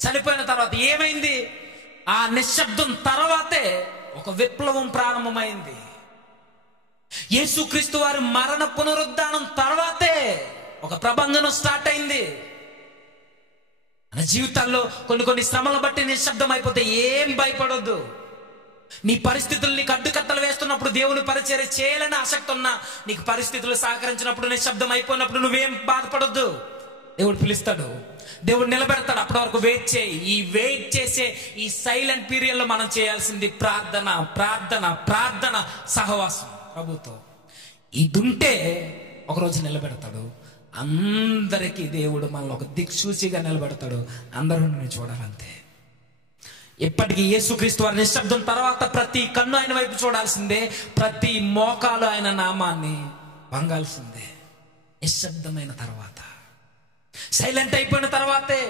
చనిపోయిన తర్వాత ఏమైంది? ఆ నిశ్శబ్దం తర్వాతే ఒక విప్లవం ప్రారంభమైంది. యేసుక్రీస్తు వారి మరణ పునరుద్ధానం తర్వాతే ఒక ప్రభంజనం స్టార్ట్ అయింది. మన జీవితాల్లో కొన్ని శ్రమలను బట్టి నిశ్శబ్దం అయిపోతే ఏం భయపడొద్దు. నీ పరిస్థితులు నీకు అడ్డుకట్టలు వేస్తున్నప్పుడు, దేవుని పరిచర్య చేయాలని ఆసక్తి ఉన్నా నీకు పరిస్థితులు సహకరించినప్పుడు, నిశ్శబ్దం అయిపోయినప్పుడు నువ్వేం బాధపడొద్దు. దేవుడు పిలుస్తాడు, దేవుడు నిలబెడతాడు. అప్పటి వరకు వెయిట్ చేయి. ఈ వెయిట్ చేసే ఈ సైలెంట్ పీరియడ్ లో మనం చేయాల్సింది ప్రార్థన సహవాసం ప్రభుతో. ఇదుంటే ఒకరోజు నిలబెడతాడు. అందరికీ దేవుడు మనల్ని ఒక దిక్సూచిగా నిలబెడతాడు. అందరూ నిన్ను చూడాలంతే. ఎప్పటికీ యేసుక్రీస్తు వారి నిశ్శబ్దం తర్వాత ప్రతి కన్ను ఆయన వైపు చూడాల్సిందే, ప్రతి మోకాలు ఆయన నామాన్ని వంగాల్సిందే. నిశ్శబ్దమైన తర్వాత, సైలెంట్ అయిపోయిన తర్వాతే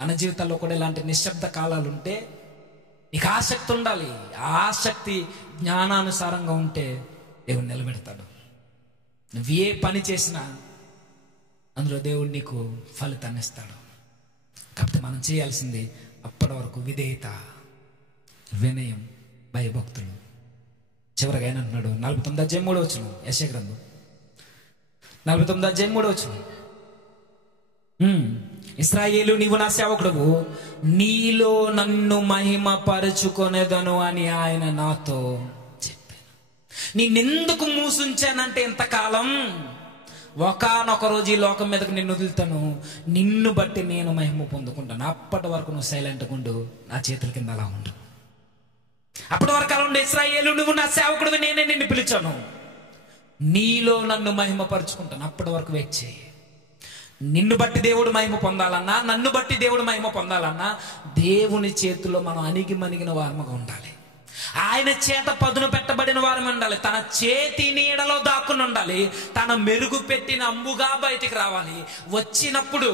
మన జీవితాల్లో కూడా ఇలాంటి నిశ్శబ్ద కాలాలు ఉంటే నీకు ఆసక్తి ఉండాలి. ఆ ఆసక్తి జ్ఞానానుసారంగా ఉంటే దేవుడు నిలబెడతాడు. నువ్వు ఏ పని చేసినా అందులో దేవుడు నీకు ఫలితాన్ని ఇస్తాడు. కాబట్టి మనం చేయాల్సింది అప్పటి వరకు విధేయత, వినయం, భయభక్తులు. చివరిగా ఆయన అంటున్నాడు 49:3 యెషయా గ్రంథం 49:3, ఇశ్రాయేలు నీవు నా సేవకుడవు, నీలో నన్ను మహిమ పరుచుకొనేదను అని ఆయన నాతో చెప్పాను. నిన్నెందుకు మూసుంచానంటే ఇంతకాలం, ఒకానొక రోజు ఈ లోకం మీదకు నిన్ను వదులుతాను, నిన్ను బట్టి నేను మహిమ పొందుకుంటాను. అప్పటి వరకు నువ్వు సైలెంట్గా ఉండు, నా చేతుల కింద అలా ఉండు. అప్పటి వరకు అలా ఉండు. ఇశ్రాయేలు నువ్వు నా సేవకుడివి, నేనే నిన్ను పిలిచాను, నీలో నన్ను మహిమ పరుచుకుంటాను. అప్పటి వరకు వెయిట్ చేయి. నిన్ను బట్టి దేవుడు మహిమ పొందాలన్నా, నన్ను బట్టి దేవుడు మహిమ పొందాలన్నా, దేవుని చేతుల్లో మనం అణిగి మణిగిన వారముగా ఉండాలి. ఆయన చేత పదును పెట్టబడిన వారం ఉండాలి. తన చేతి నీడలో దాక్కుని ఉండాలి. తన మెరుగు పెట్టిన అంబుగా బయటికి రావాలి. వచ్చినప్పుడు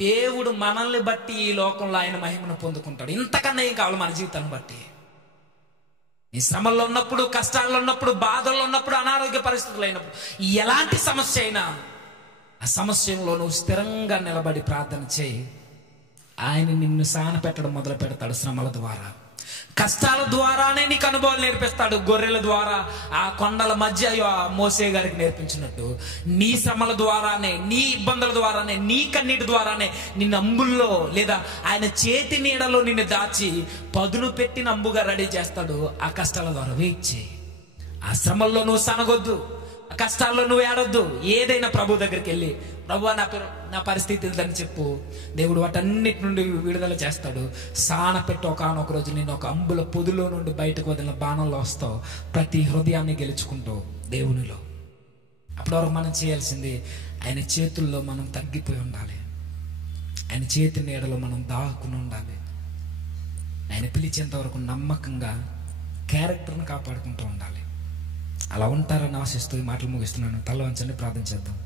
దేవుడు మనల్ని బట్టి ఈ లోకంలో ఆయన మహిమను పొందుకుంటాడు. ఇంతకన్నా ఏం కావాలి మన జీవితాన్ని బట్టి? ఈ శ్రమల్లో ఉన్నప్పుడు, కష్టాల్లో ఉన్నప్పుడు, బాధల్లో ఉన్నప్పుడు, అనారోగ్య పరిస్థితులు అయినప్పుడు, ఎలాంటి సమస్య అయినా ఆ సమస్యలో నువ్వు స్థిరంగా నిలబడి ప్రార్థన చేయి. ఆయన నిన్ను సాన పెట్టడం మొదలు పెడతాడు. శ్రమల ద్వారా, కష్టాల ద్వారానే నీకు అనుభవాలు నేర్పిస్తాడు. గొర్రెల ద్వారా ఆ కొండల మధ్య మోసే గారికి నేర్పించినట్టు, నీ శ్రమల ద్వారానే, నీ ఇబ్బందుల ద్వారానే, నీ కన్నీటి ద్వారానే నిన్ను అంబుల్లో లేదా ఆయన చేతి నీడలో నిన్ను దాచి పదును పెట్టిన అంబుగా రెడీ చేస్తాడు. ఆ కష్టాల ద్వారా వెయిట్ చేయి. ఆ శ్రమల్లో నువ్వు సనగొద్దు, కష్టాల్లో నువ్వు ఏడొద్దు. ఏదైనా ప్రభు దగ్గరికి వెళ్ళి, ప్రభు నా పరిస్థితి ఇదని చెప్పు. దేవుడు వాటన్నిటి నుండి విడుదల చేస్తాడు. సాన పెట్టి ఒకనొక రోజు నేను ఒక అంబుల పొదులో నుండి బయటకు వదిలిన బాణంలో వస్తావు. ప్రతి హృదయాన్ని గెలుచుకుంటావు దేవునిలో. అప్పటి వరకు మనం చేయాల్సింది ఆయన చేతుల్లో మనం తగ్గిపోయి ఉండాలి. ఆయన చేతి నీడలో మనం దాక్కుని ఉండాలి. ఆయన పిలిచేంత వరకు నమ్మకంగా క్యారెక్టర్ని కాపాడుకుంటూ ఉండాలి. అలా ఉంటారని ఆశిస్తూ ఈ మాటలు ముగిస్తున్నాను. తల వంచండి, ప్రార్థన చేద్దాం.